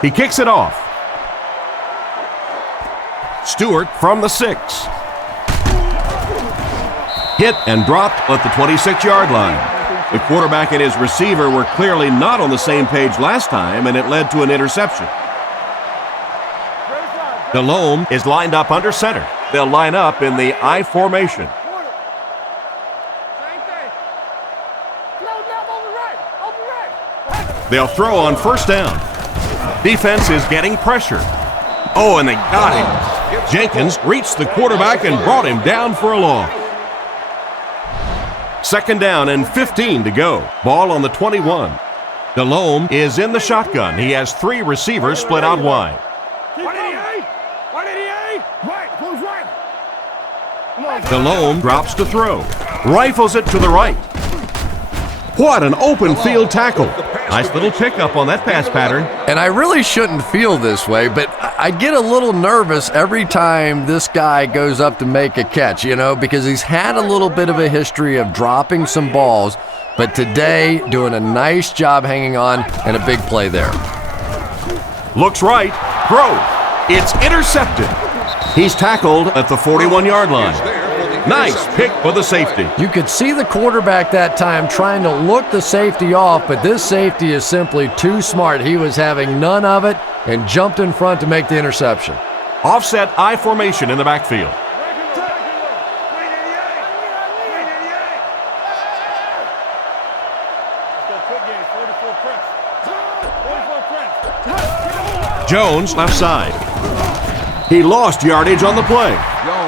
He kicks it off. Stewart from the 6. Hit and dropped at the 26-yard line. The quarterback and his receiver were clearly not on the same page last time, and it led to an interception. Delhomme is lined up under center. They'll line up in the I formation. They'll throw on 1st down. Defense is getting pressure. Oh, and they got him. Jenkins reached the quarterback and brought him down for a loss. 2nd down and 15 to go. Ball on the 21. Delhomme is in the shotgun. He has 3 receivers split out wide. Delhomme drops to throw. Rifles it to the right. What an open field tackle. Nice little pickup on that pass pattern. And I really shouldn't feel this way, but I get a little nervous every time this guy goes up to make a catch, because he's had a little bit of a history of dropping some balls, but today doing a nice job hanging on and a big play there. Looks right. Throw. It's intercepted. He's tackled at the 41-yard line. Nice pick for the safety. You could see the quarterback that time trying to look the safety off, but this safety is simply too smart. He was having none of it and jumped in front to make the interception. Offset I formation in the backfield. Jones left side. He lost yardage on the play.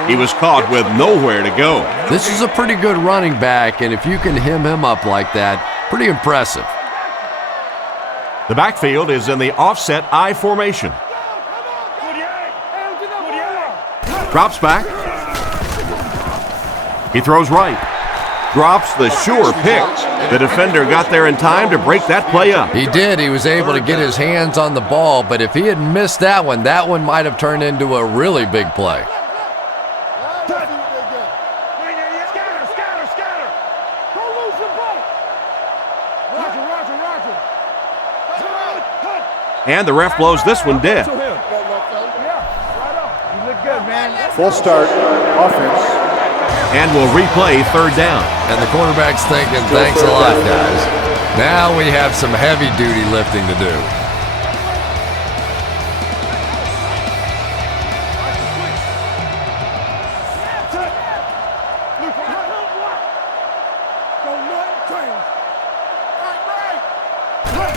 He was caught with nowhere to go. This is a pretty good running back, and if you can hem him up like that, pretty impressive. The backfield is in the offset I formation. Drops back. He throws right. Drops the sure pick. The defender got there in time to break that play up. He did. He was able to get his hands on the ball, but if he had missed that one might have turned into a really big play. And the ref blows this one dead. Full start, offense. And will replay third down. And the quarterback's thinking, thanks a lot, guys. Now we have some heavy-duty lifting to do.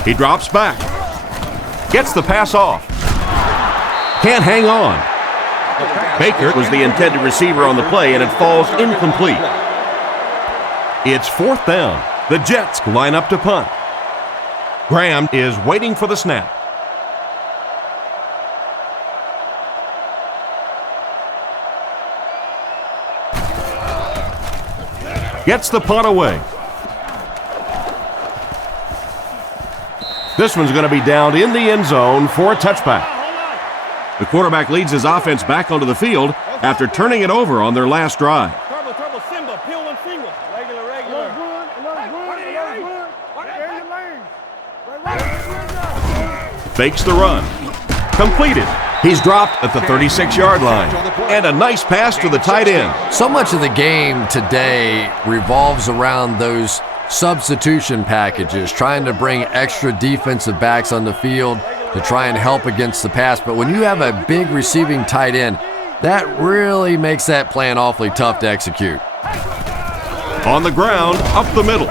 He drops back. Gets the pass off. Can't hang on. Baker was the intended receiver on the play, and it falls incomplete. It's fourth down. The Jets line up to punt. Graham is waiting for the snap. Gets the punt away. This one's going to be down in the end zone for a touchback. The quarterback leads his offense back onto the field after turning it over on their last drive. Fakes the run. Completed. He's dropped at the 36-yard line. And a nice pass to the tight end. So much of the game today revolves around those substitution packages, trying to bring extra defensive backs on the field to try and help against the pass. But when you have a big receiving tight end, that really makes that plan awfully tough to execute. On the ground, up the middle.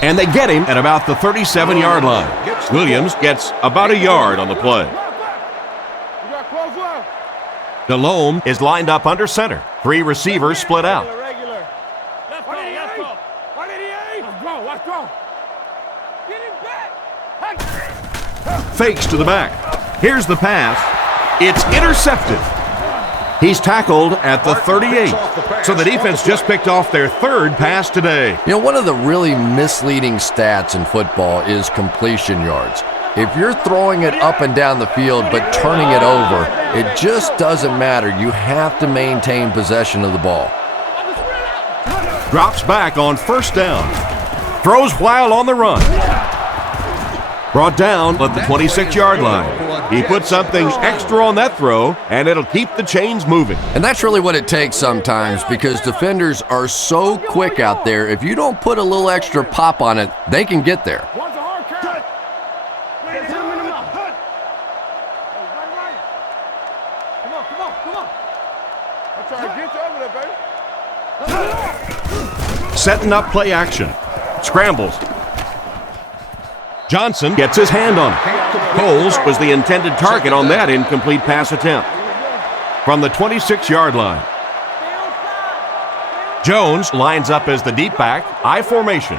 And they get him at about the 37-yard line. Williams gets about a yard on the play. Delhomme is lined up under center. Three receivers split out. Fakes to the back. Here's the pass. It's intercepted. He's tackled at the 38. So the defense just picked off their third pass today. You know, one of the really misleading stats in football is completion yards. If you're throwing it up and down the field but turning it over, it just doesn't matter. You have to maintain possession of the ball. Drops back on first down. Throws while on the run. Brought down at the 26-yard line. He put something extra on that throw, and it'll keep the chains moving. And that's really what it takes sometimes, because defenders are so quick out there. If you don't put a little extra pop on it, they can get there. Setting up play action. Scrambles. Johnson gets his hand on it. Coles was the intended target on that incomplete pass attempt. From the 26-yard line. Jones lines up as the deep back, I formation.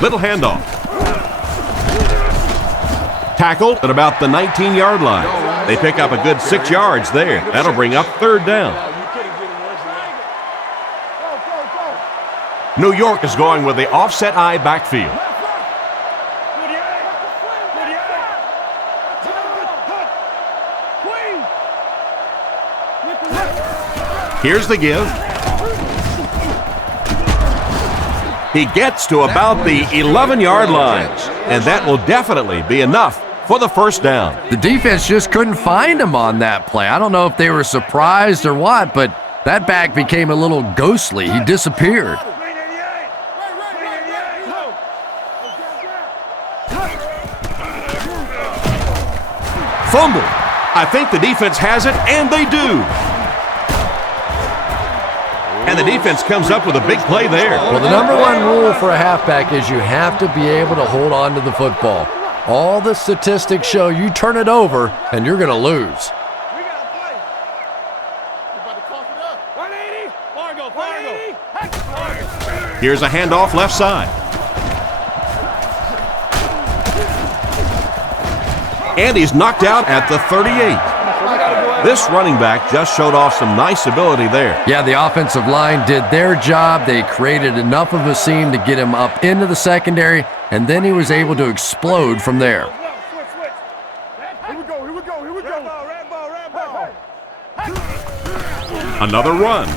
Little handoff. Tackled at about the 19-yard line. They pick up a good 6 yards there. That'll bring up third down. New York is going with the offset I backfield. Here's the give. He gets to about the 11-yard line, and that will definitely be enough for the first down. The defense just couldn't find him on that play. I don't know if they were surprised or what, but that back became a little ghostly. He disappeared. Fumble. I think the defense has it, and they do. And the defense comes up with a big play there. Well, the number one rule for a halfback is you have to be able to hold on to the football. All the statistics show you turn it over, and you're going to lose. Here's a handoff left side. And he's knocked out at the 38. This running back just showed off some nice ability there. Yeah, the offensive line did their job. They created enough of a seam to get him up into the secondary, and then he was able to explode from there. Another run.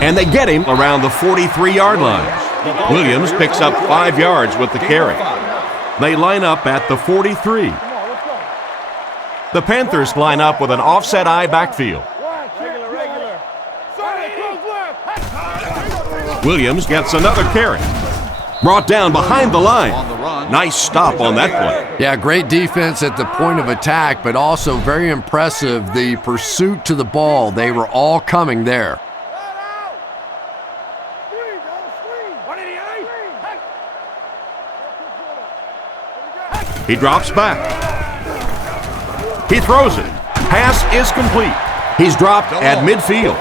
And they get him around the 43-yard line. Williams picks up 5 yards with the carry. They line up at the 43. The Panthers line up with an offset eye backfield. Williams gets another carry. Brought down behind the line. Nice stop on that play. Yeah, great defense at the point of attack, but also very impressive the pursuit to the ball. They were all coming there. He drops back. He throws it. Pass is complete. He's dropped at midfield.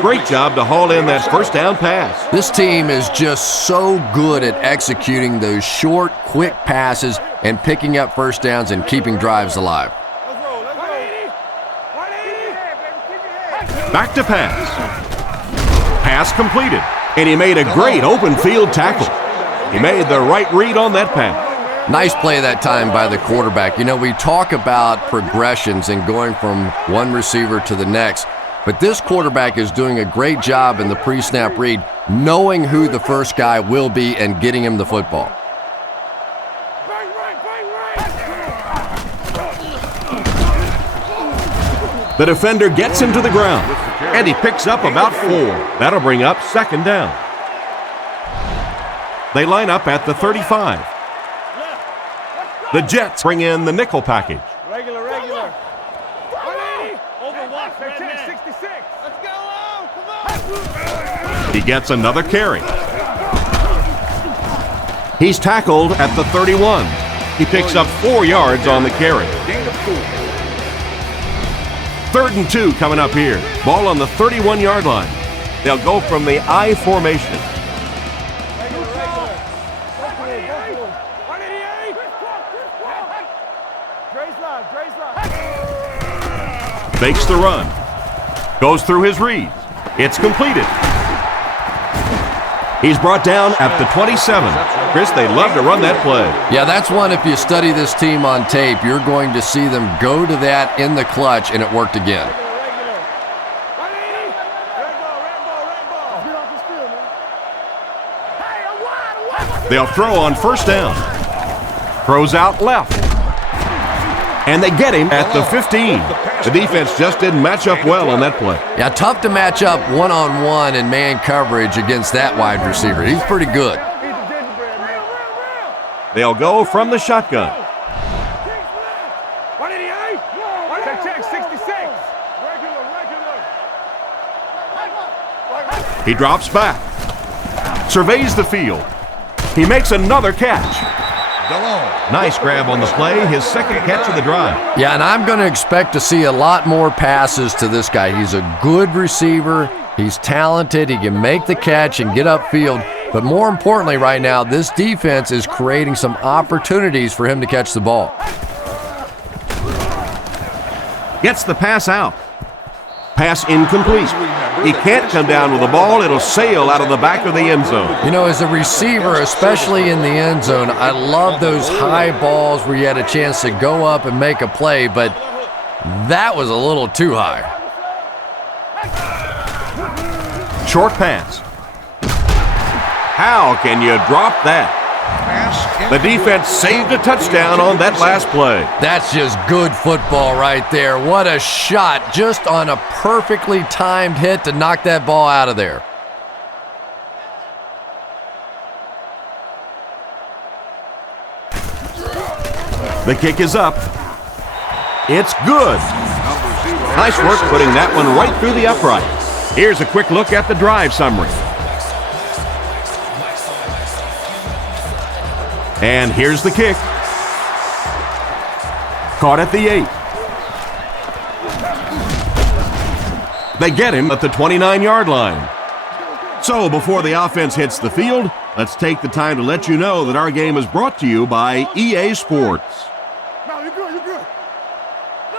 Great job to haul in that first down pass. This team is just so good at executing those short, quick passes and picking up first downs and keeping drives alive. Back to pass. Pass completed. And he made a great open field tackle. He made the right read on that pass. Nice play that time by the quarterback. You know, we talk about progressions and going from one receiver to the next, but this quarterback is doing a great job in the pre-snap read, knowing who the first guy will be and getting him the football. The defender gets him to the ground, and he picks up about 4. That'll bring up second down. They line up at the 35. The Jets bring in the nickel package. Regular. Overwatch, 66. Let's go. Come on. He gets another carry. He's tackled at the 31. He picks up 4 yards on the carry. 3rd and 2 coming up here. Ball on the 31-yard line. They'll go from the I formation. Makes the run. Goes through his reads. It's completed. He's brought down at the 27. Chris, they love to run that play. Yeah, that's one, if you study this team on tape, you're going to see them go to that in the clutch, and it worked again. They'll throw on first down. Throws out left. And they get him at the 15. The defense just didn't match up well on that play. Yeah, tough to match up one-on-one in man coverage against that wide receiver. He's pretty good. They'll go from the shotgun. Check, 66. He drops back. Surveys the field. He makes another catch. Nice grab on the play, his second catch of the drive. Yeah, and I'm going to expect to see a lot more passes to this guy. He's a good receiver. He's talented. He can make the catch and get upfield. But more importantly right now, this defense is creating some opportunities for him to catch the ball. Gets the pass out. Pass incomplete. He can't come down with the ball. It'll sail out of the back of the end zone. You know, as a receiver, especially in the end zone, I love those high balls where you had a chance to go up and make a play, but that was a little too high. Short pass. How can you drop that? The defense saved a touchdown on that last play. That's just good football right there. What a shot, just on a perfectly timed hit to knock that ball out of there. The kick is up. It's good. Nice work putting that one right through the upright. Here's a quick look at the drive summary. And here's the kick. Caught at the 8. They get him at the 29-yard line. So before the offense hits the field, let's take the time to let you know that our game is brought to you by EA Sports. No, you're good, you're good. No.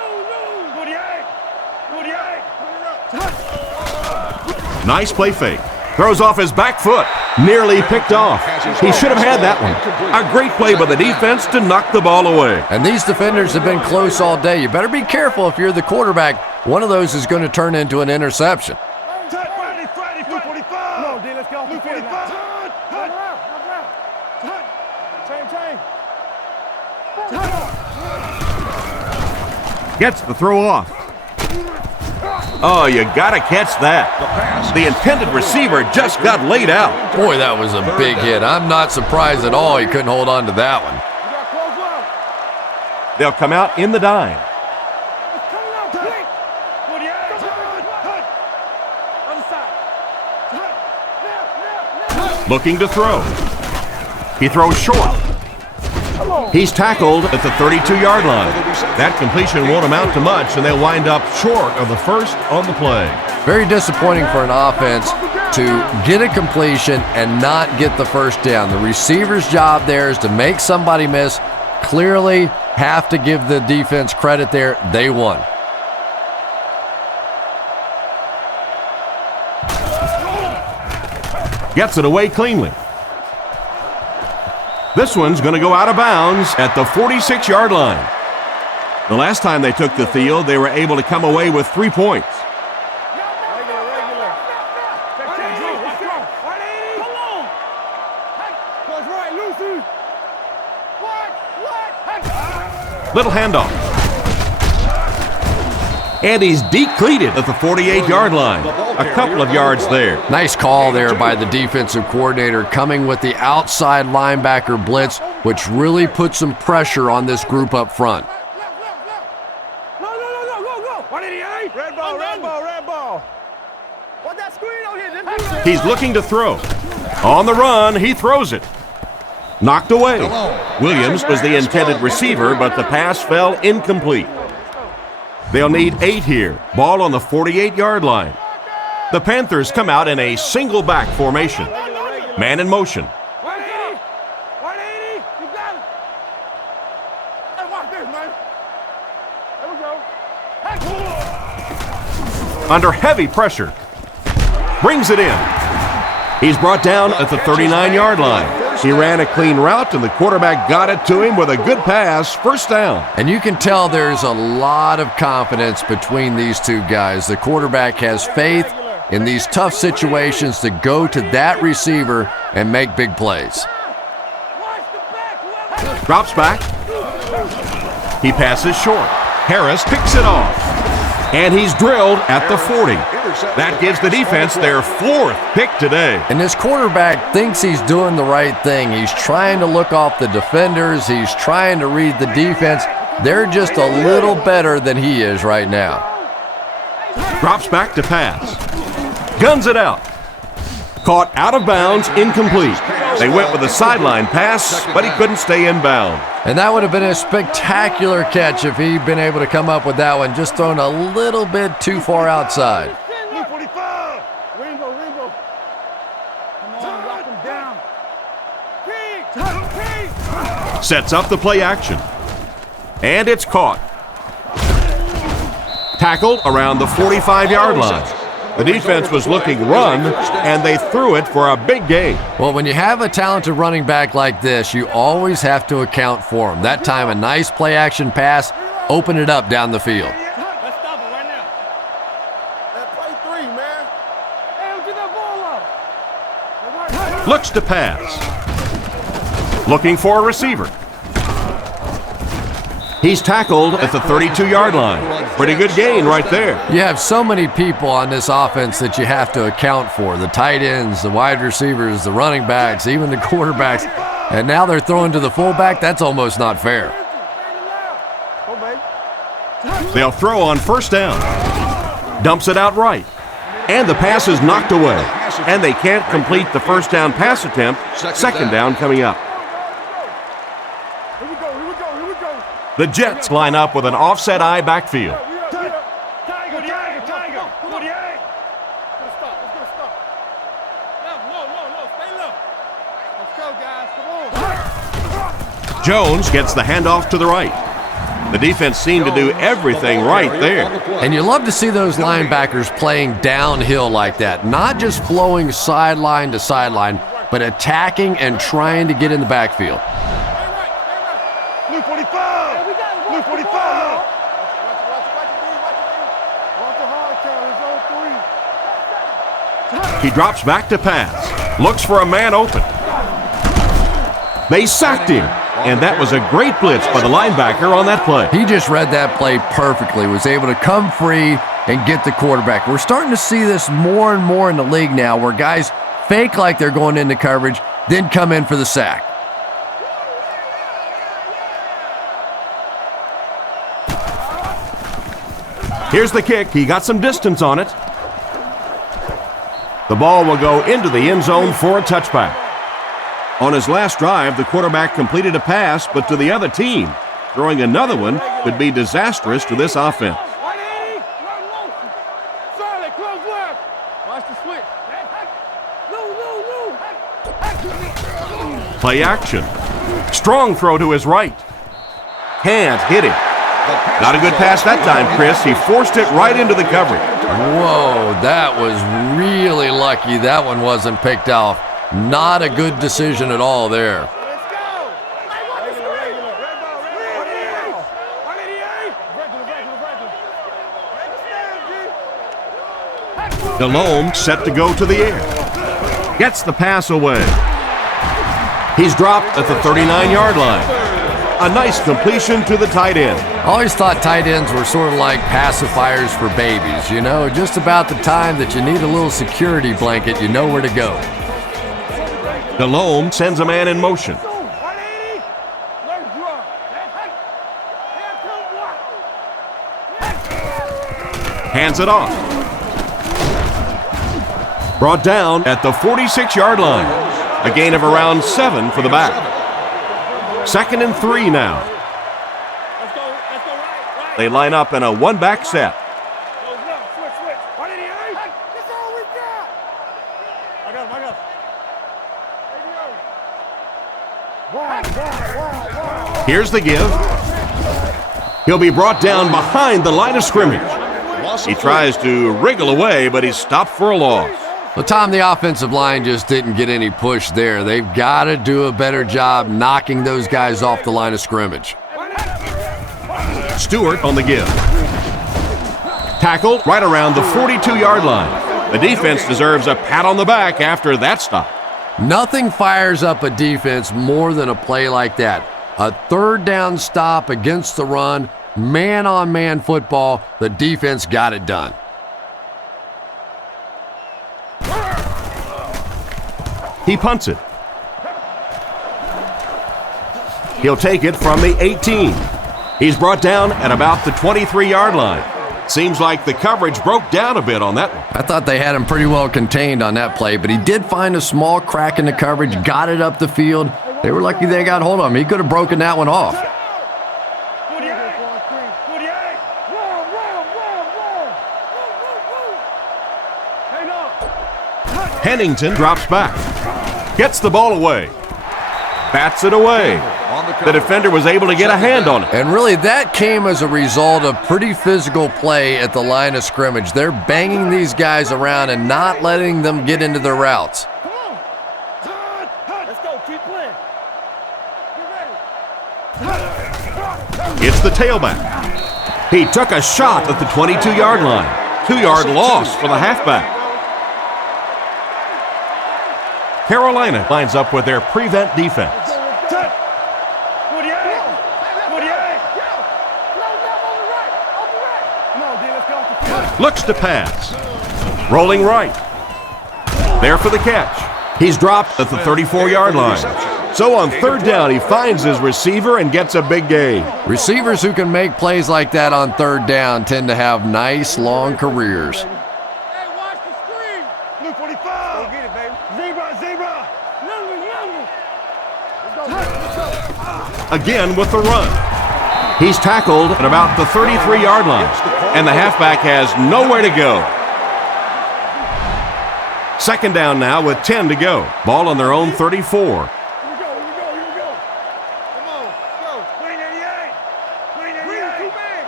48. Nice play fake. Throws off his back foot. Nearly picked off. He should have had that one. A great play by the defense to knock the ball away. And these defenders have been close all day. You better be careful if you're the quarterback. One of those is going to turn into an interception. Gets the throw off. Oh, you gotta catch that. The intended receiver just got laid out. Boy, that was a big hit. I'm not surprised at all he couldn't hold on to that one. They'll come out in the dime. Looking to throw. He throws short. He's tackled at the 32-yard line. That completion won't amount to much, and they'll wind up short of the first on the play. Very disappointing for an offense to get a completion and not get the first down. The receiver's job there is to make somebody miss. Clearly have to give the defense credit there. They won. Gets it away cleanly. This one's going to go out of bounds at the 46-yard line. The last time they took the field, they were able to come away with 3 points. Little handoff. And he's decleated at the 48-yard line. A couple of yards there. Nice call there by the defensive coordinator, coming with the outside linebacker blitz, which really put some pressure on this group up front. Red ball. What that screen on here? He's looking to throw. On the run, he throws it. Knocked away. Williams was the intended receiver, but the pass fell incomplete. They'll need 8 here. Ball on the 48-yard line. The Panthers come out in a single back formation. Man in motion. 180. You got it. Hey, watch this, man. There we go. Under heavy pressure. Brings it in. He's brought down at the 39-yard line. He ran a clean route, and the quarterback got it to him with a good pass, first down. And you can tell there's a lot of confidence between these two guys. The quarterback has faith in these tough situations to go to that receiver and make big plays. Drops back. He passes short. Harris picks it off. And he's drilled at the 40. That gives the defense their 4th pick today. And this quarterback thinks he's doing the right thing. He's trying to look off the defenders. He's trying to read the defense. They're just a little better than he is right now. Drops back to pass. Guns it out. Caught out of bounds, incomplete. They went with a sideline pass, but he couldn't stay in bounds. And that would have been a spectacular catch if he'd been able to come up with that one, just thrown a little bit too far outside. 45. Ringo. Come on, lock him down. Sets up the play action. And it's caught. Tackled around the 45-yard line. The defense was looking run, and they threw it for a big gain. Well, when you have a talented running back like this, you always have to account for him. That time, a nice play-action pass, open it up down the field. Let's stop it right now. That play 3, man. Hey, get that ball up. Looks to pass. Looking for a receiver. He's tackled at the 32-yard line. Pretty good gain right there. You have so many people on this offense that you have to account for. The tight ends, the wide receivers, the running backs, even the quarterbacks. And now they're throwing to the fullback. That's almost not fair. They'll throw on first down. Dumps it out right. And the pass is knocked away. And they can't complete the first down pass attempt. Second down coming up. The Jets line up with an offset eye backfield. Jones gets the handoff to the right. The defense seemed to do everything right there. And you love to see those linebackers playing downhill like that, not just flowing sideline to sideline, but attacking and trying to get in the backfield. Blue 45! Blue 45! He drops back to pass. Looks for a man open. They sacked him. And that was a great blitz by the linebacker on that play. He just read that play perfectly, was able to come free and get the quarterback. We're starting to see this more and more in the league now, where guys fake like they're going into coverage, then come in for the sack. Here's the kick. He got some distance on it. The ball will go into the end zone for a touchback. On his last drive, the quarterback completed a pass, but to the other team. Throwing another one could be disastrous to this offense. Play action. Strong throw to his right. Can't hit him. Not a good pass that time, Chris. He forced it right into the coverage. Whoa, that was really lucky that one wasn't picked off. Not a good decision at all there. Delhomme set to go to the air. Gets the pass away. He's dropped at the 39-yard line. A nice completion to the tight end. Always thought tight ends were sort of like pacifiers for babies. You know, just about the time that you need a little security blanket, you know where to go. Delhomme sends a man in motion. Hands it off. Brought down at the 46-yard line. A gain of around 7 for the back. 2nd and 3 now. They line up in a one-back set. Here's the give. He'll be brought down behind the line of scrimmage. He tries to wriggle away, but he's stopped for a loss. Well, Tom, the offensive line just didn't get any push there. They've got to do a better job knocking those guys off the line of scrimmage. Stewart on the give. Tackled right around the 42-yard line. The defense deserves a pat on the back after that stop. Nothing fires up a defense more than a play like that. A third down stop against the run, man-on-man football. The defense got it done. He punts it. He'll take it from the 18. He's brought down at about the 23-yard line. Seems like the coverage broke down a bit on that one. I thought they had him pretty well contained on that play, but he did find a small crack in the coverage, got it up the field. They were lucky they got hold of him. He could have broken that one off. Pennington drops back. Gets the ball away. Bats it away. The defender was able to get a hand on it. And really, that came as a result of pretty physical play at the line of scrimmage. They're banging these guys around and not letting them get into their routes. It's the tailback. He took a shot at the 22-yard line. 2-yard loss for the halfback. Carolina lines up with their prevent defense. Looks to pass. Rolling right. There for the catch. He's dropped at the 34-yard line. So on third down, he finds his receiver and gets a big gain. Receivers who can make plays like that on third down tend to have nice, long careers. Hey, watch the screen. Blue 45. Go get it, baby. Zebra. Again with the run. He's tackled at about the 33-yard line, and the halfback has nowhere to go. Second down now with 10 to go. Ball on their own 34. Here we go. Come on, go. Green 88. Green 88. Too big.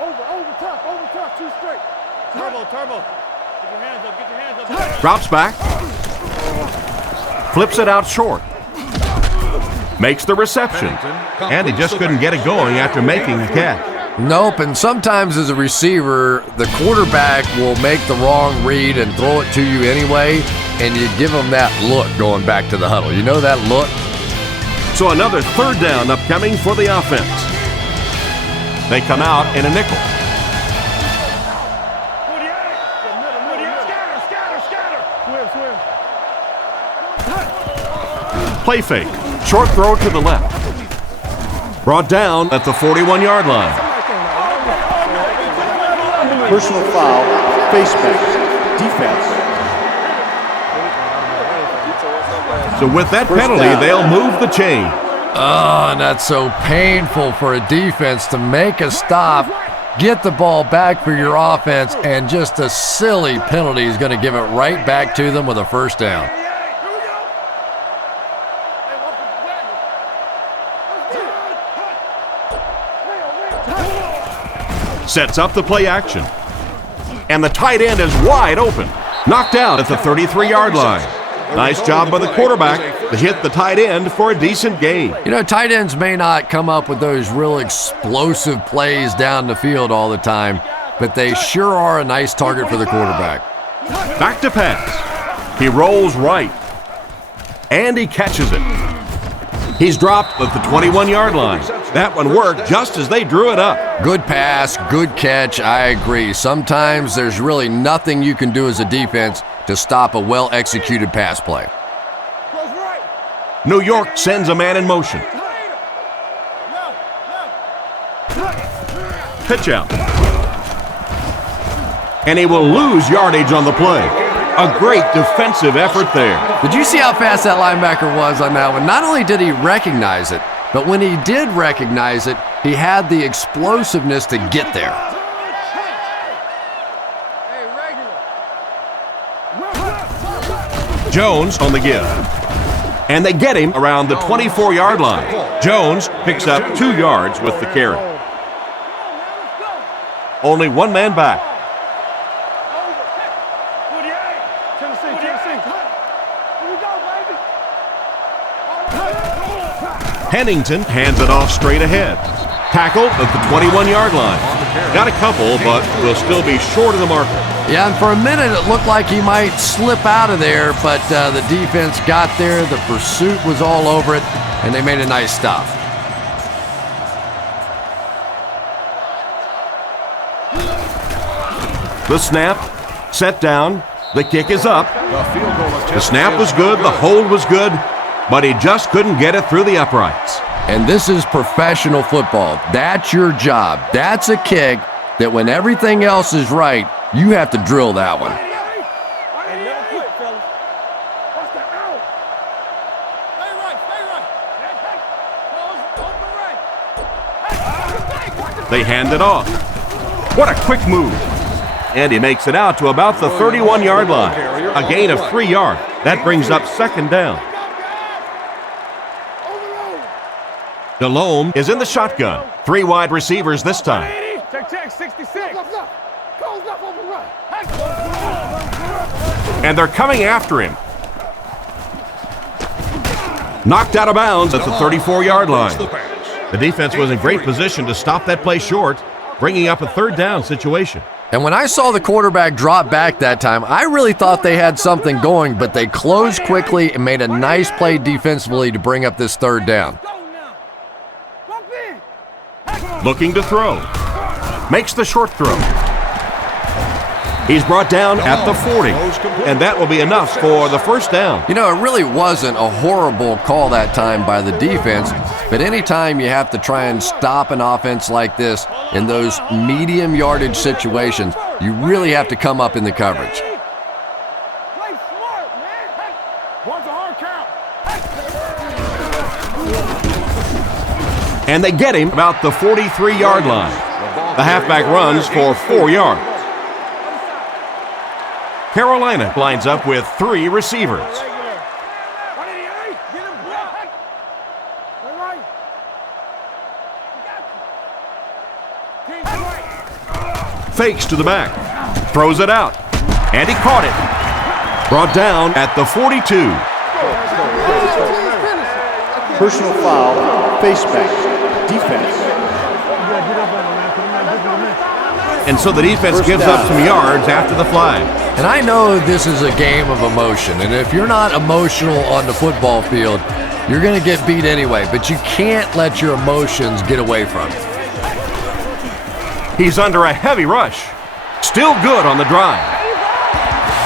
Over top, too straight. Turbo. Get your hands up. Drops back. Flips it out short. Makes the reception. And he just couldn't get it going after making the catch. Nope, and sometimes as a receiver, the quarterback will make the wrong read and throw it to you anyway, and you give them that look going back to the huddle. You know that look? So another third down upcoming for the offense. They come out in a nickel. Scatter. Play fake. Short throw to the left. Brought down at the 41-yard line. Personal foul, face mask, defense. So with that penalty, they'll move the chain. Oh, and that's so painful for a defense to make a stop, get the ball back for your offense, and just a silly penalty is going to give it right back to them with a first down. Sets up the play action. And the tight end is wide open. Knocked out at the 33-yard line. Nice job by the quarterback to hit the tight end for a decent gain. You know, tight ends may not come up with those real explosive plays down the field all the time, but they sure are a nice target for the quarterback. Back to pass. He rolls right. And he catches it. He's dropped at the 21-yard line. That one worked just as they drew it up. Good pass, good catch, I agree. Sometimes there's really nothing you can do as a defense to stop a well-executed pass play. New York sends a man in motion. Pitch out. And he will lose yardage on the play. A great defensive effort there. Did you see how fast that linebacker was on that one? Not only did he recognize it, but when he did recognize it, he had the explosiveness to get there. Jones on the give. And they get him around the 24-yard line. Jones picks up 2 yards with the carry. Only one man back. Pennington hands it off straight ahead. Tackled at the 21-yard line. Got a couple, but will still be short of the marker. Yeah, and for a minute it looked like he might slip out of there, but the defense got there, the pursuit was all over it, and they made a nice stop. The snap, set down, the kick is up. The snap was good, the hold was good, but he just couldn't get it through the uprights. And this is professional football. That's your job. That's a kick that when everything else is right, you have to drill that one. They hand it off. What a quick move. And he makes it out to about the 31-yard line. A gain of 3 yards. That brings up second down. Delhomme is in the shotgun. 3 wide receivers this time. Check, 66. And they're coming after him. Knocked out of bounds at the 34-yard line. The defense was in great position to stop that play short, bringing up a third down situation. And when I saw the quarterback drop back that time, I really thought they had something going, but they closed quickly and made a nice play defensively to bring up this third down. Looking to throw. Makes the short throw. He's brought down at the 40, and that will be enough for the first down. You know, it really wasn't a horrible call that time by the defense, but anytime you have to try and stop an offense like this in those medium yardage situations, you really have to come up in the coverage. And they get him about the 43-yard line. The halfback runs for 4 yards. Carolina lines up with 3 receivers. Fakes to the back. Throws it out. And he caught it. Brought down at the 42. Personal foul, face mask, defense. And so the defense gives up some yards after the flag. And I know this is a game of emotion, and if you're not emotional on the football field, you're going to get beat anyway, but you can't let your emotions get away from you. He's under a heavy rush. Still good on the drive.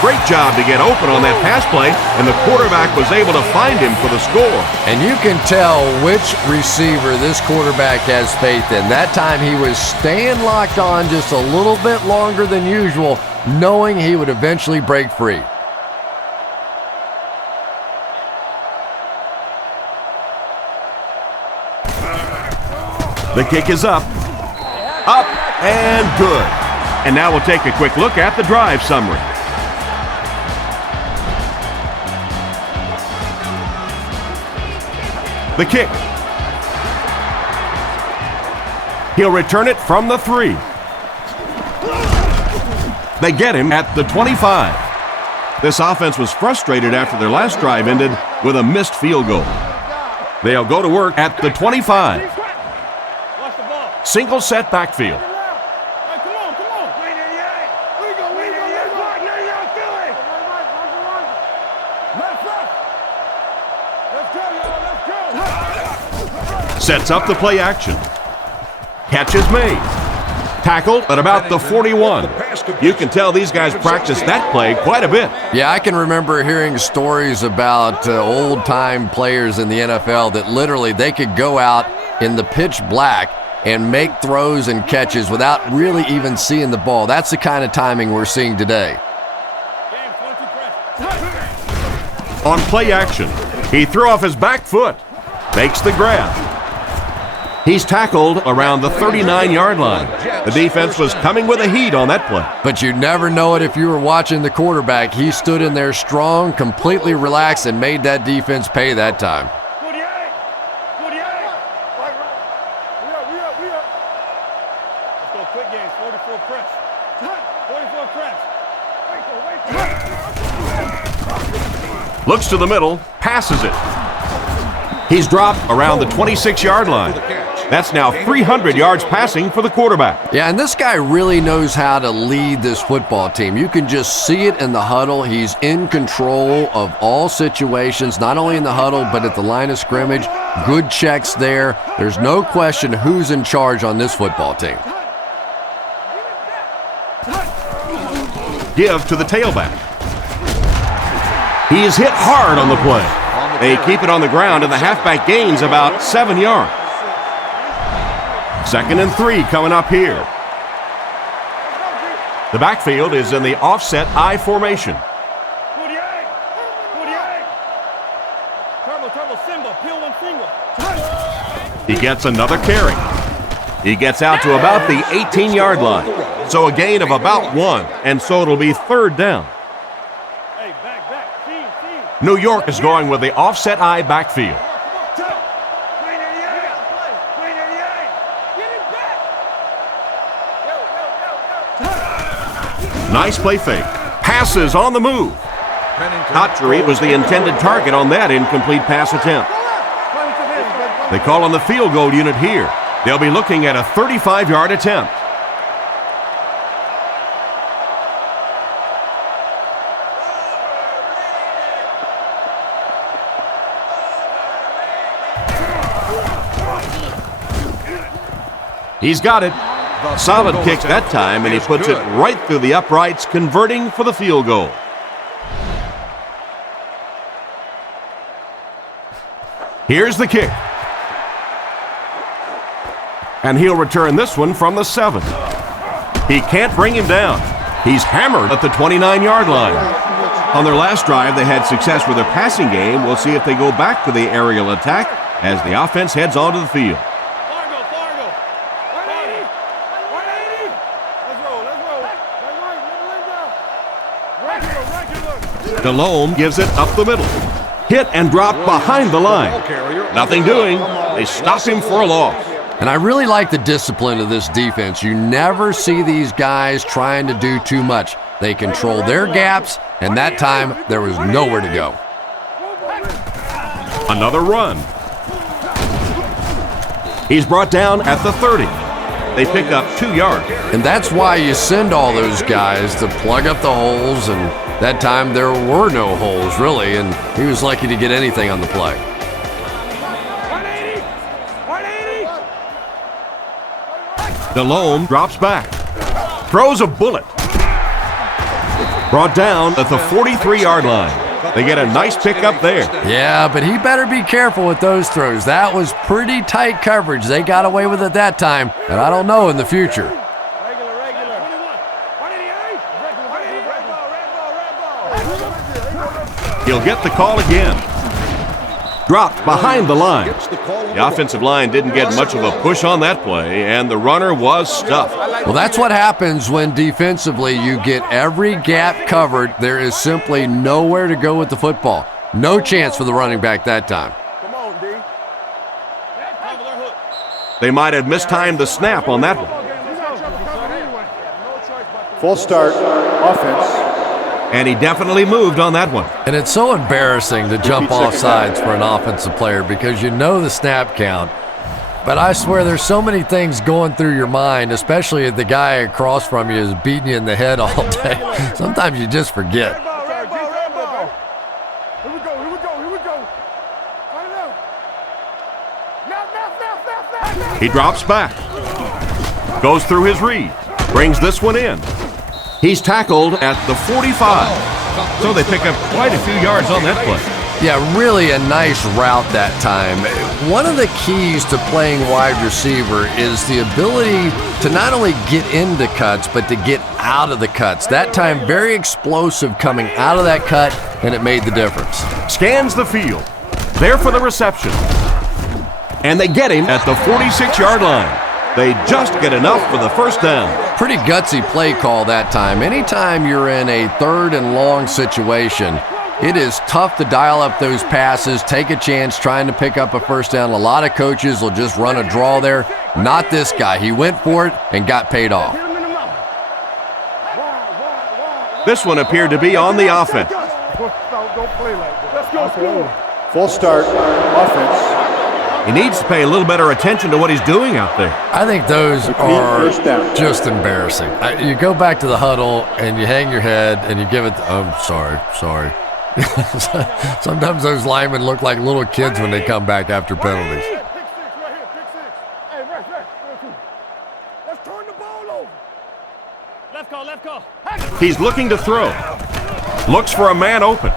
Great job to get open on that pass play, and the quarterback was able to find him for the score. And you can tell which receiver this quarterback has faith in. That time he was staying locked on just a little bit longer than usual, knowing he would eventually break free. The kick is up, and good. And now we'll take a quick look at the drive summary. The kick. He'll return it from the 3. They get him at the 25. This offense was frustrated after their last drive ended with a missed field goal. They'll go to work at the 25. Single set backfield. Sets up the play action. Catch is made. Tackled at about the 41. You can tell these guys practice that play quite a bit. Yeah, I can remember hearing stories about old-time players in the NFL that literally they could go out in the pitch black and make throws and catches without really even seeing the ball. That's the kind of timing we're seeing today. On play action, he threw off his back foot. Makes the grab. He's tackled around the 39-yard line. The defense was coming with a heat on that play. But you never know it if you were watching the quarterback. He stood in there strong, completely relaxed, and made that defense pay that time. Let's go quick games, 44 press. 44 press. Looks to the middle, passes it. He's dropped around the 26-yard line. That's now 300 yards passing for the quarterback. Yeah, and this guy really knows how to lead this football team. You can just see it in the huddle. He's in control of all situations, not only in the huddle, but at the line of scrimmage. Good checks there. There's no question who's in charge on this football team. Give to the tailback. He is hit hard on the play. They keep it on the ground, and the halfback gains about 7 yards. 2nd and 3 coming up here. The backfield is in the offset I formation. He gets another carry. He gets out to about the 18-yard line. So a gain of about 1, and so it'll be 3rd down. New York is going with the offset I backfield. Nice play fake. Passes on the move. Cotchery was the intended target on that incomplete pass attempt. They call on the field goal unit here. They'll be looking at a 35-yard attempt. He's got it. Solid kick that time, and he puts it right through the uprights, converting for the field goal. Here's the kick. And he'll return this one from the 7. He can't bring him down. He's hammered at the 29-yard line. On their last drive, they had success with their passing game. We'll see if they go back to the aerial attack as the offense heads onto the field. Delhomme gives it up the middle. Hit and drop behind the line. Nothing doing. They stop him for a loss. And I really like the discipline of this defense. You never see these guys trying to do too much. They control their gaps, and that time there was nowhere to go. Another run. He's brought down at the 30. They pick up 2 yards. And that's why you send all those guys to plug up the holes, and that time there were no holes, really, and he was lucky to get anything on the play. Delhomme drops back. Throws a bullet. Brought down at the 43-yard line. They get a nice pickup there. Yeah, but he better be careful with those throws. That was pretty tight coverage. They got away with it that time, and I don't know in the future. He'll get the call again. Dropped behind the line. The offensive line didn't get much of a push on that play, and the runner was stuffed. Well, that's what happens when defensively you get every gap covered. There is simply nowhere to go with the football. No chance for the running back that time. They might have mistimed the snap on that one. False start, offense. And he definitely moved on that one. And it's so embarrassing to jump off sides for an offensive player because you know the snap count. But I swear there's so many things going through your mind, especially if the guy across from you is beating you in the head all day. Sometimes you just forget. He drops back. Goes through his read. Brings this one in. He's tackled at the 45. So they pick up quite a few yards on that play. Yeah, really a nice route that time. One of the keys to playing wide receiver is the ability to not only get into cuts, but to get out of the cuts. That time, very explosive coming out of that cut, and it made the difference. Scans the field. There for the reception. And they get him at the 46-yard line. They just get enough for the first down. Pretty gutsy play call that time. Anytime you're in a 3rd and long situation, it is tough to dial up those passes, take a chance trying to pick up a first down. A lot of coaches will just run a draw there. Not this guy. He went for it and got paid off. This one appeared to be on the offense. False start, offense. He needs to pay a little better attention to what he's doing out there. I think those are just embarrassing. You go back to the huddle and you hang your head and you give it, sorry. Sometimes those linemen look like little kids when they come back after penalties. He's looking to throw. Looks for a man open.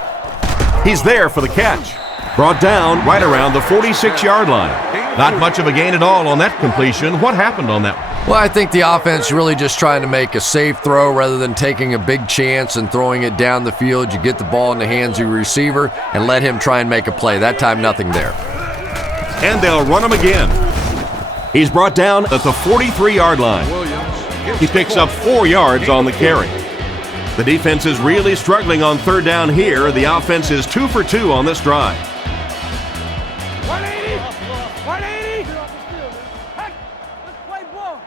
He's there for the catch. Brought down right around the 46-yard line. Not much of a gain at all on that completion. What happened on that one? Well, I think the offense really just trying to make a safe throw rather than taking a big chance and throwing it down the field. You get the ball in the hands of your receiver and let him try and make a play. That time, nothing there. And they'll run him again. He's brought down at the 43-yard line. He picks up 4 yards on the carry. The defense is really struggling on 3rd down here. The offense is 2 for 2 on this drive. 180. Let's play ball.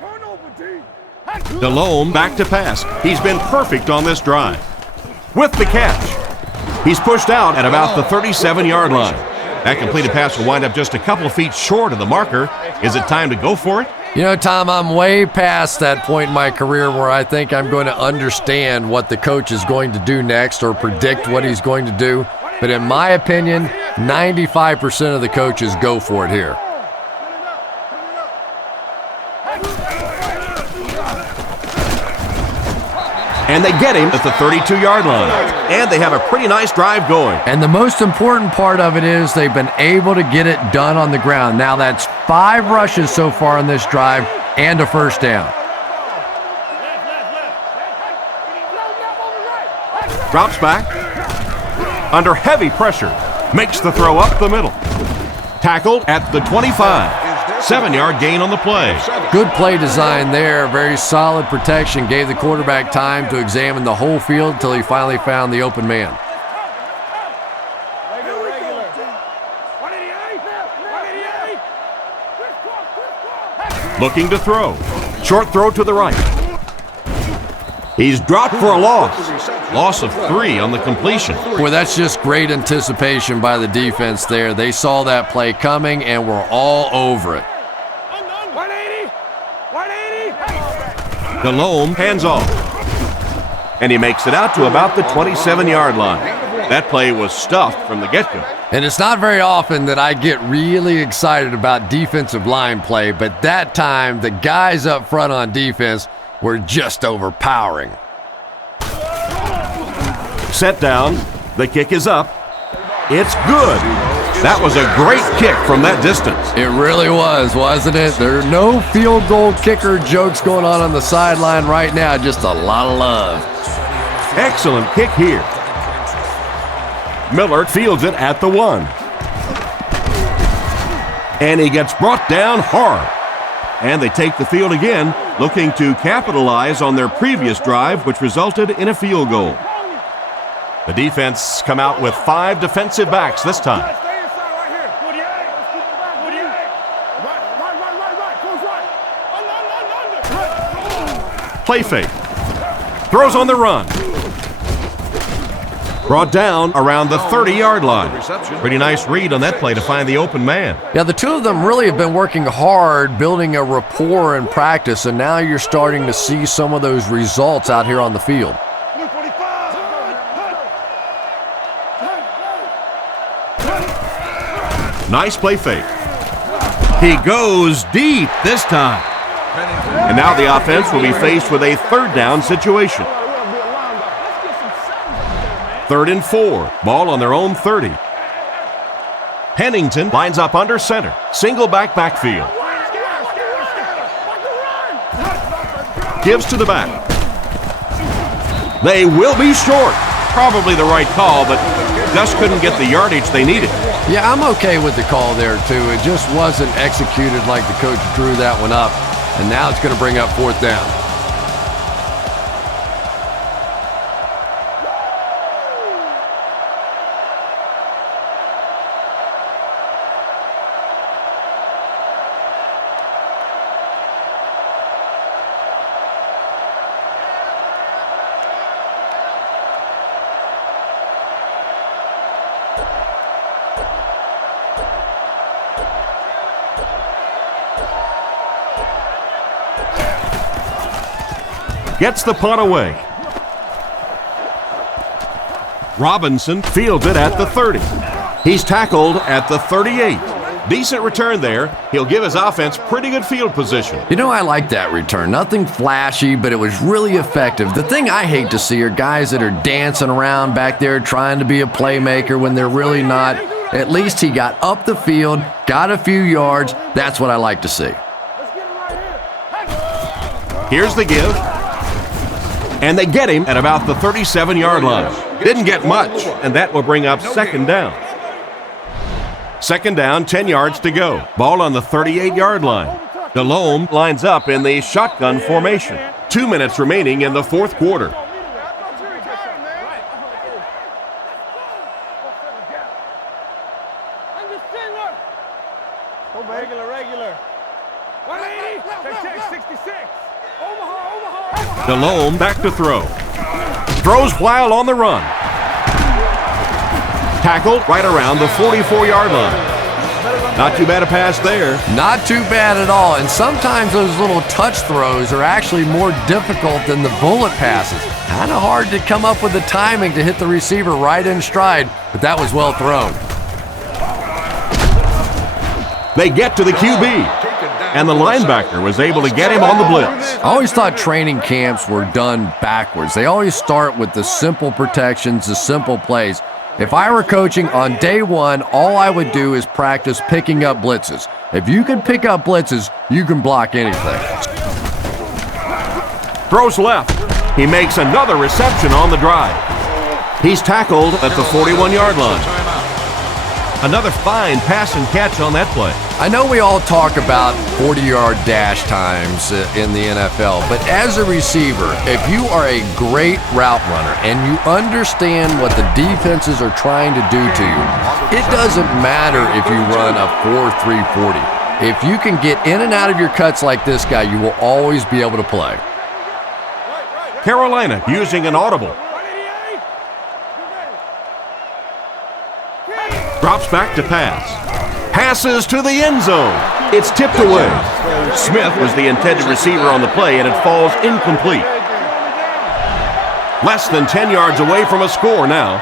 Turnover, D. Delhomme back to pass. He's been perfect on this drive. With the catch. He's pushed out at about the 37-yard line. That completed pass will wind up just a couple feet short of the marker. Is it time to go for it? You know, Tom, I'm way past that point in my career where I think I'm going to understand what the coach is going to do next or predict what he's going to do. But in my opinion, 95% of the coaches go for it here. And they get him at the 32-yard line. And they have a pretty nice drive going. And the most important part of it is they've been able to get it done on the ground. Now that's 5 rushes so far on this drive and a first down. Drops back. Under heavy pressure. Makes the throw up the middle. Tackled at the 25. 7-yard gain on the play. Good play design there. Very solid protection. Gave the quarterback time to examine the whole field until he finally found the open man. Looking to throw. Short throw to the right. He's dropped for a loss. Loss of 3 on the completion. Boy, that's just great anticipation by the defense there. They saw that play coming and were all over it. 180. Delhomme hands off. And he makes it out to about the 27-yard line. That play was stuffed from the get-go. And it's not very often that I get really excited about defensive line play, but that time the guys up front on defense were just overpowering. Set down. The kick is up. It's good. That was a great kick from that distance. It really was, wasn't it? There are no field goal kicker jokes going on the sideline right now. Just a lot of love. Excellent kick here. Miller fields it at the 1. And he gets brought down hard. And they take the field again, looking to capitalize on their previous drive, which resulted in a field goal. The defense come out with 5 defensive backs this time. Stay inside right here. 48. Right. Play fake. Throws on the run. Brought down around the 30-yard line. Pretty nice read on that play to find the open man. Yeah, the two of them really have been working hard, building a rapport in practice, and now you're starting to see some of those results out here on the field. Nice play fake. He goes deep this time. And now the offense will be faced with a 3rd down situation. 3rd and 4. Ball on their own 30. Pennington lines up under center. Single backfield. Gives to the back. They will be short. Probably the right call, but just couldn't get the yardage they needed. Yeah, I'm okay with the call there, too. It just wasn't executed like the coach drew that one up. And now it's going to bring up 4th down. Gets the punt away. Robinson fields it at the 30. He's tackled at the 38. Decent return there. He'll give his offense pretty good field position. You know, I like that return. Nothing flashy, but it was really effective. The thing I hate to see are guys that are dancing around back there trying to be a playmaker when they're really not. At least he got up the field, got a few yards. That's what I like to see. Here's the give. And they get him at about the 37-yard line. Didn't get much, and that will bring up 2nd down. 2nd down, 10 yards to go. Ball on the 38-yard line. Delhomme lines up in the shotgun formation. 2 minutes remaining in the 4th quarter. Regular. 180. 66. Delhomme back to throw. Throws while on the run. Tackled right around the 44-yard line. Not too bad a pass there. Not too bad at all. And sometimes those little touch throws are actually more difficult than the bullet passes. Kind of hard to come up with the timing to hit the receiver right in stride, but that was well thrown. They get to the QB. and the linebacker was able to get him on the blitz. I always thought training camps were done backwards. They always start with the simple protections, the simple plays. If I were coaching on day one, all I would do is practice picking up blitzes. If you can pick up blitzes, you can block anything. Throws left. He makes another reception on the drive. He's tackled at the 41-yard line. Another fine pass and catch on that play. I know we all talk about 40-yard dash times in the NFL, but as a receiver, if you are a great route runner and you understand what the defenses are trying to do to you, it doesn't matter if you run a 4.3 40. If you can get in and out of your cuts like this guy, you will always be able to play. Carolina using an audible. Drops back to pass. Passes to the end zone. It's tipped away. Smith was the intended receiver on the play, and it falls incomplete. Less than 10 yards away from a score now.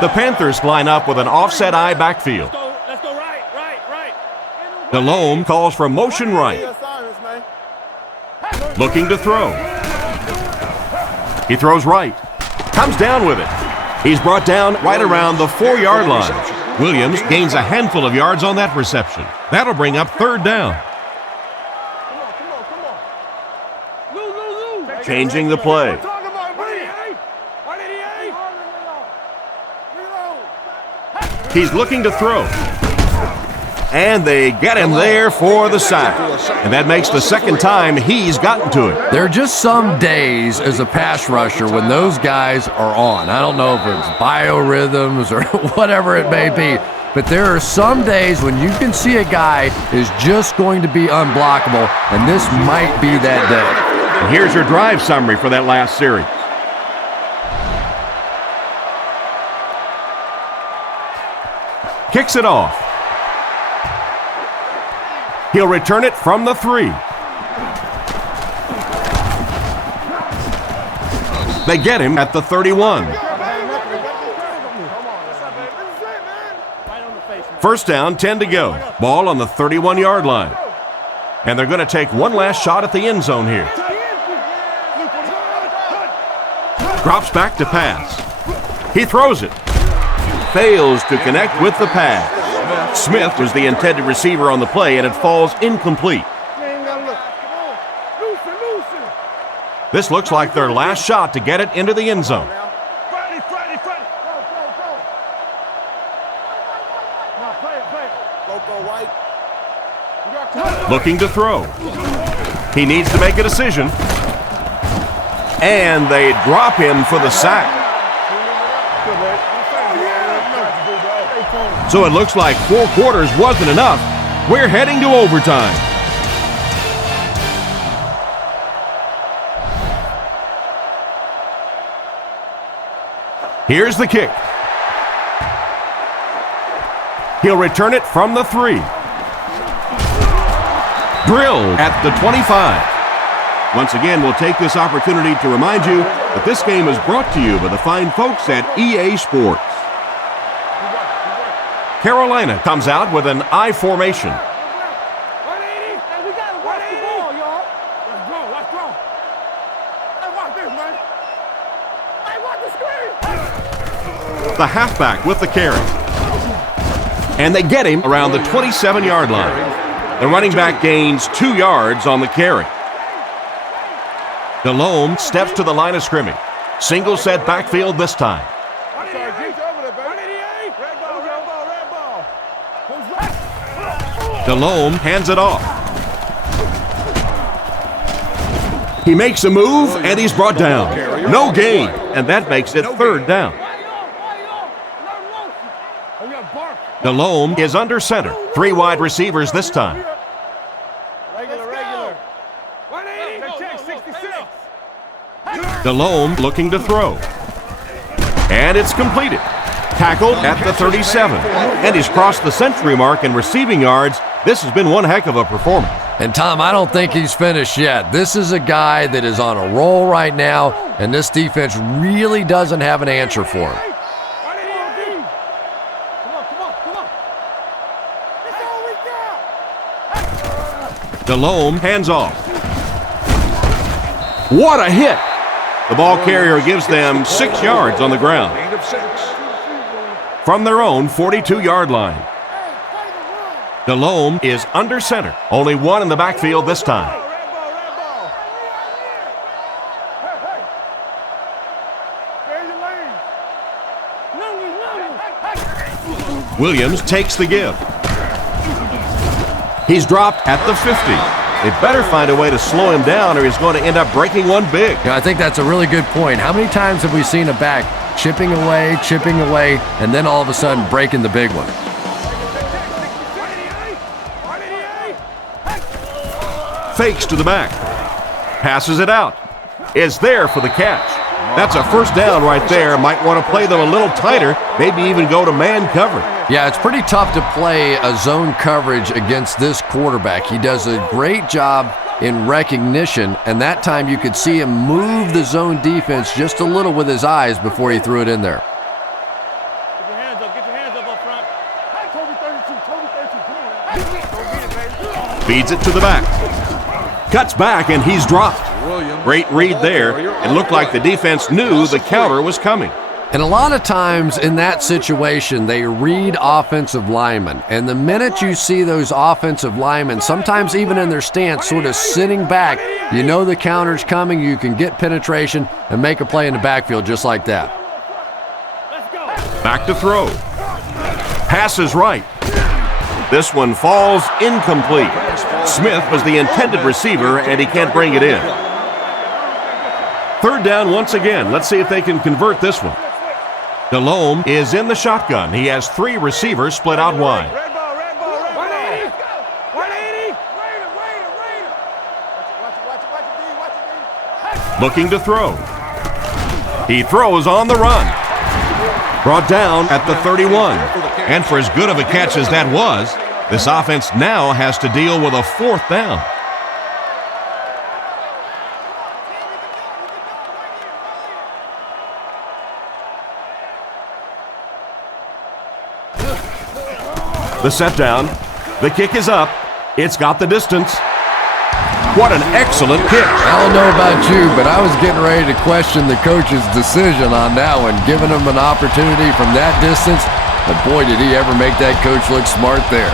The Panthers line up with an offset eye backfield. Let's go right. Delhomme calls for motion right. Looking to throw. He throws right. Comes down with it. He's brought down right around the 4-yard line. Williams gains a handful of yards on that reception. That'll bring up third down. Changing the play. He's looking to throw. And they get him there for the sack. And that makes the second time he's gotten to it. There are just some days as a pass rusher when those guys are on. I don't know if it's biorhythms or whatever it may be, but there are some days when you can see a guy is just going to be unblockable, and this might be that day. And here's your drive summary for that last series. Kicks it off. He'll return it from the 3. They get him at the 31. First down, 10 to go. Ball on the 31-yard line. And they're going to take one last shot at the end zone here. Drops back to pass. He throws it. Fails to connect with the pass. Smith was the intended receiver on the play, and it falls incomplete. This looks like their last shot to get it into the end zone. Looking to throw. He needs to make a decision. And they drop him for the sack. So it looks like 4 quarters wasn't enough. We're heading to overtime. Here's the kick. He'll return it from the 3. Drilled at the 25. Once again, we'll take this opportunity to remind you that this game is brought to you by the fine folks at EA Sports. Carolina comes out with an I formation. The halfback with the carry. And they get him around the 27-yard line. The running back gains 2 yards on the carry. Delhomme steps to the line of scrimmage. Single set backfield this time. Delhomme hands it off. He makes a move, and he's brought down. No gain, and that makes it third down. Delhomme is under center. 3 wide receivers this time. Delhomme looking to throw. And it's completed. Tackled at the 37. And he's crossed the century mark in receiving yards. This has been one heck of a performance. And Tom, I don't think he's finished yet. This is a guy that is on a roll right now, and this defense really doesn't have an answer for him. Delhomme hands off. What a hit! The ball carrier gives them 6 yards on the ground. Gain of 6. From their own 42-yard line. Delhomme is under center. Only one in the backfield this time. Williams takes the give. He's dropped at the 50. They better find a way to slow him down or he's going to end up breaking one big. I think that's a really good point. How many times have we seen a back chipping away, and then all of a sudden breaking the big one? Fakes to the back. Passes it out. Is there for the catch. That's a first down right there. Might want to play them a little tighter, maybe even go to man cover. Yeah, it's pretty tough to play a zone coverage against this quarterback. He does a great job in recognition, and that time you could see him move the zone defense just a little with his eyes before he threw it in there. Get your hands up up front. Toby 32, come on. Feeds it to the back. Cuts back, and he's dropped. Great read there. It looked like the defense knew the counter was coming. And a lot of times in that situation, they read offensive linemen. And the minute you see those offensive linemen, sometimes even in their stance, sort of sitting back, you know the counter's coming, you can get penetration and make a play in the backfield just like that. Back to throw. Pass is right. This one falls incomplete. Smith was the intended receiver, and he can't bring it in. Third down once again. Let's see if they can convert this one. Delhomme is in the shotgun. He has 3 receivers split out wide. Red ball, 180. 180. Looking to throw. He throws on the run. Brought down at the 31. And for as good of a catch as that was, this offense now has to deal with a 4th down. The set down. The kick is up. It's got the distance. What an excellent kick. I don't know about you, but I was getting ready to question the coach's decision on that one, giving him an opportunity from that distance. But boy, did he ever make that coach look smart there.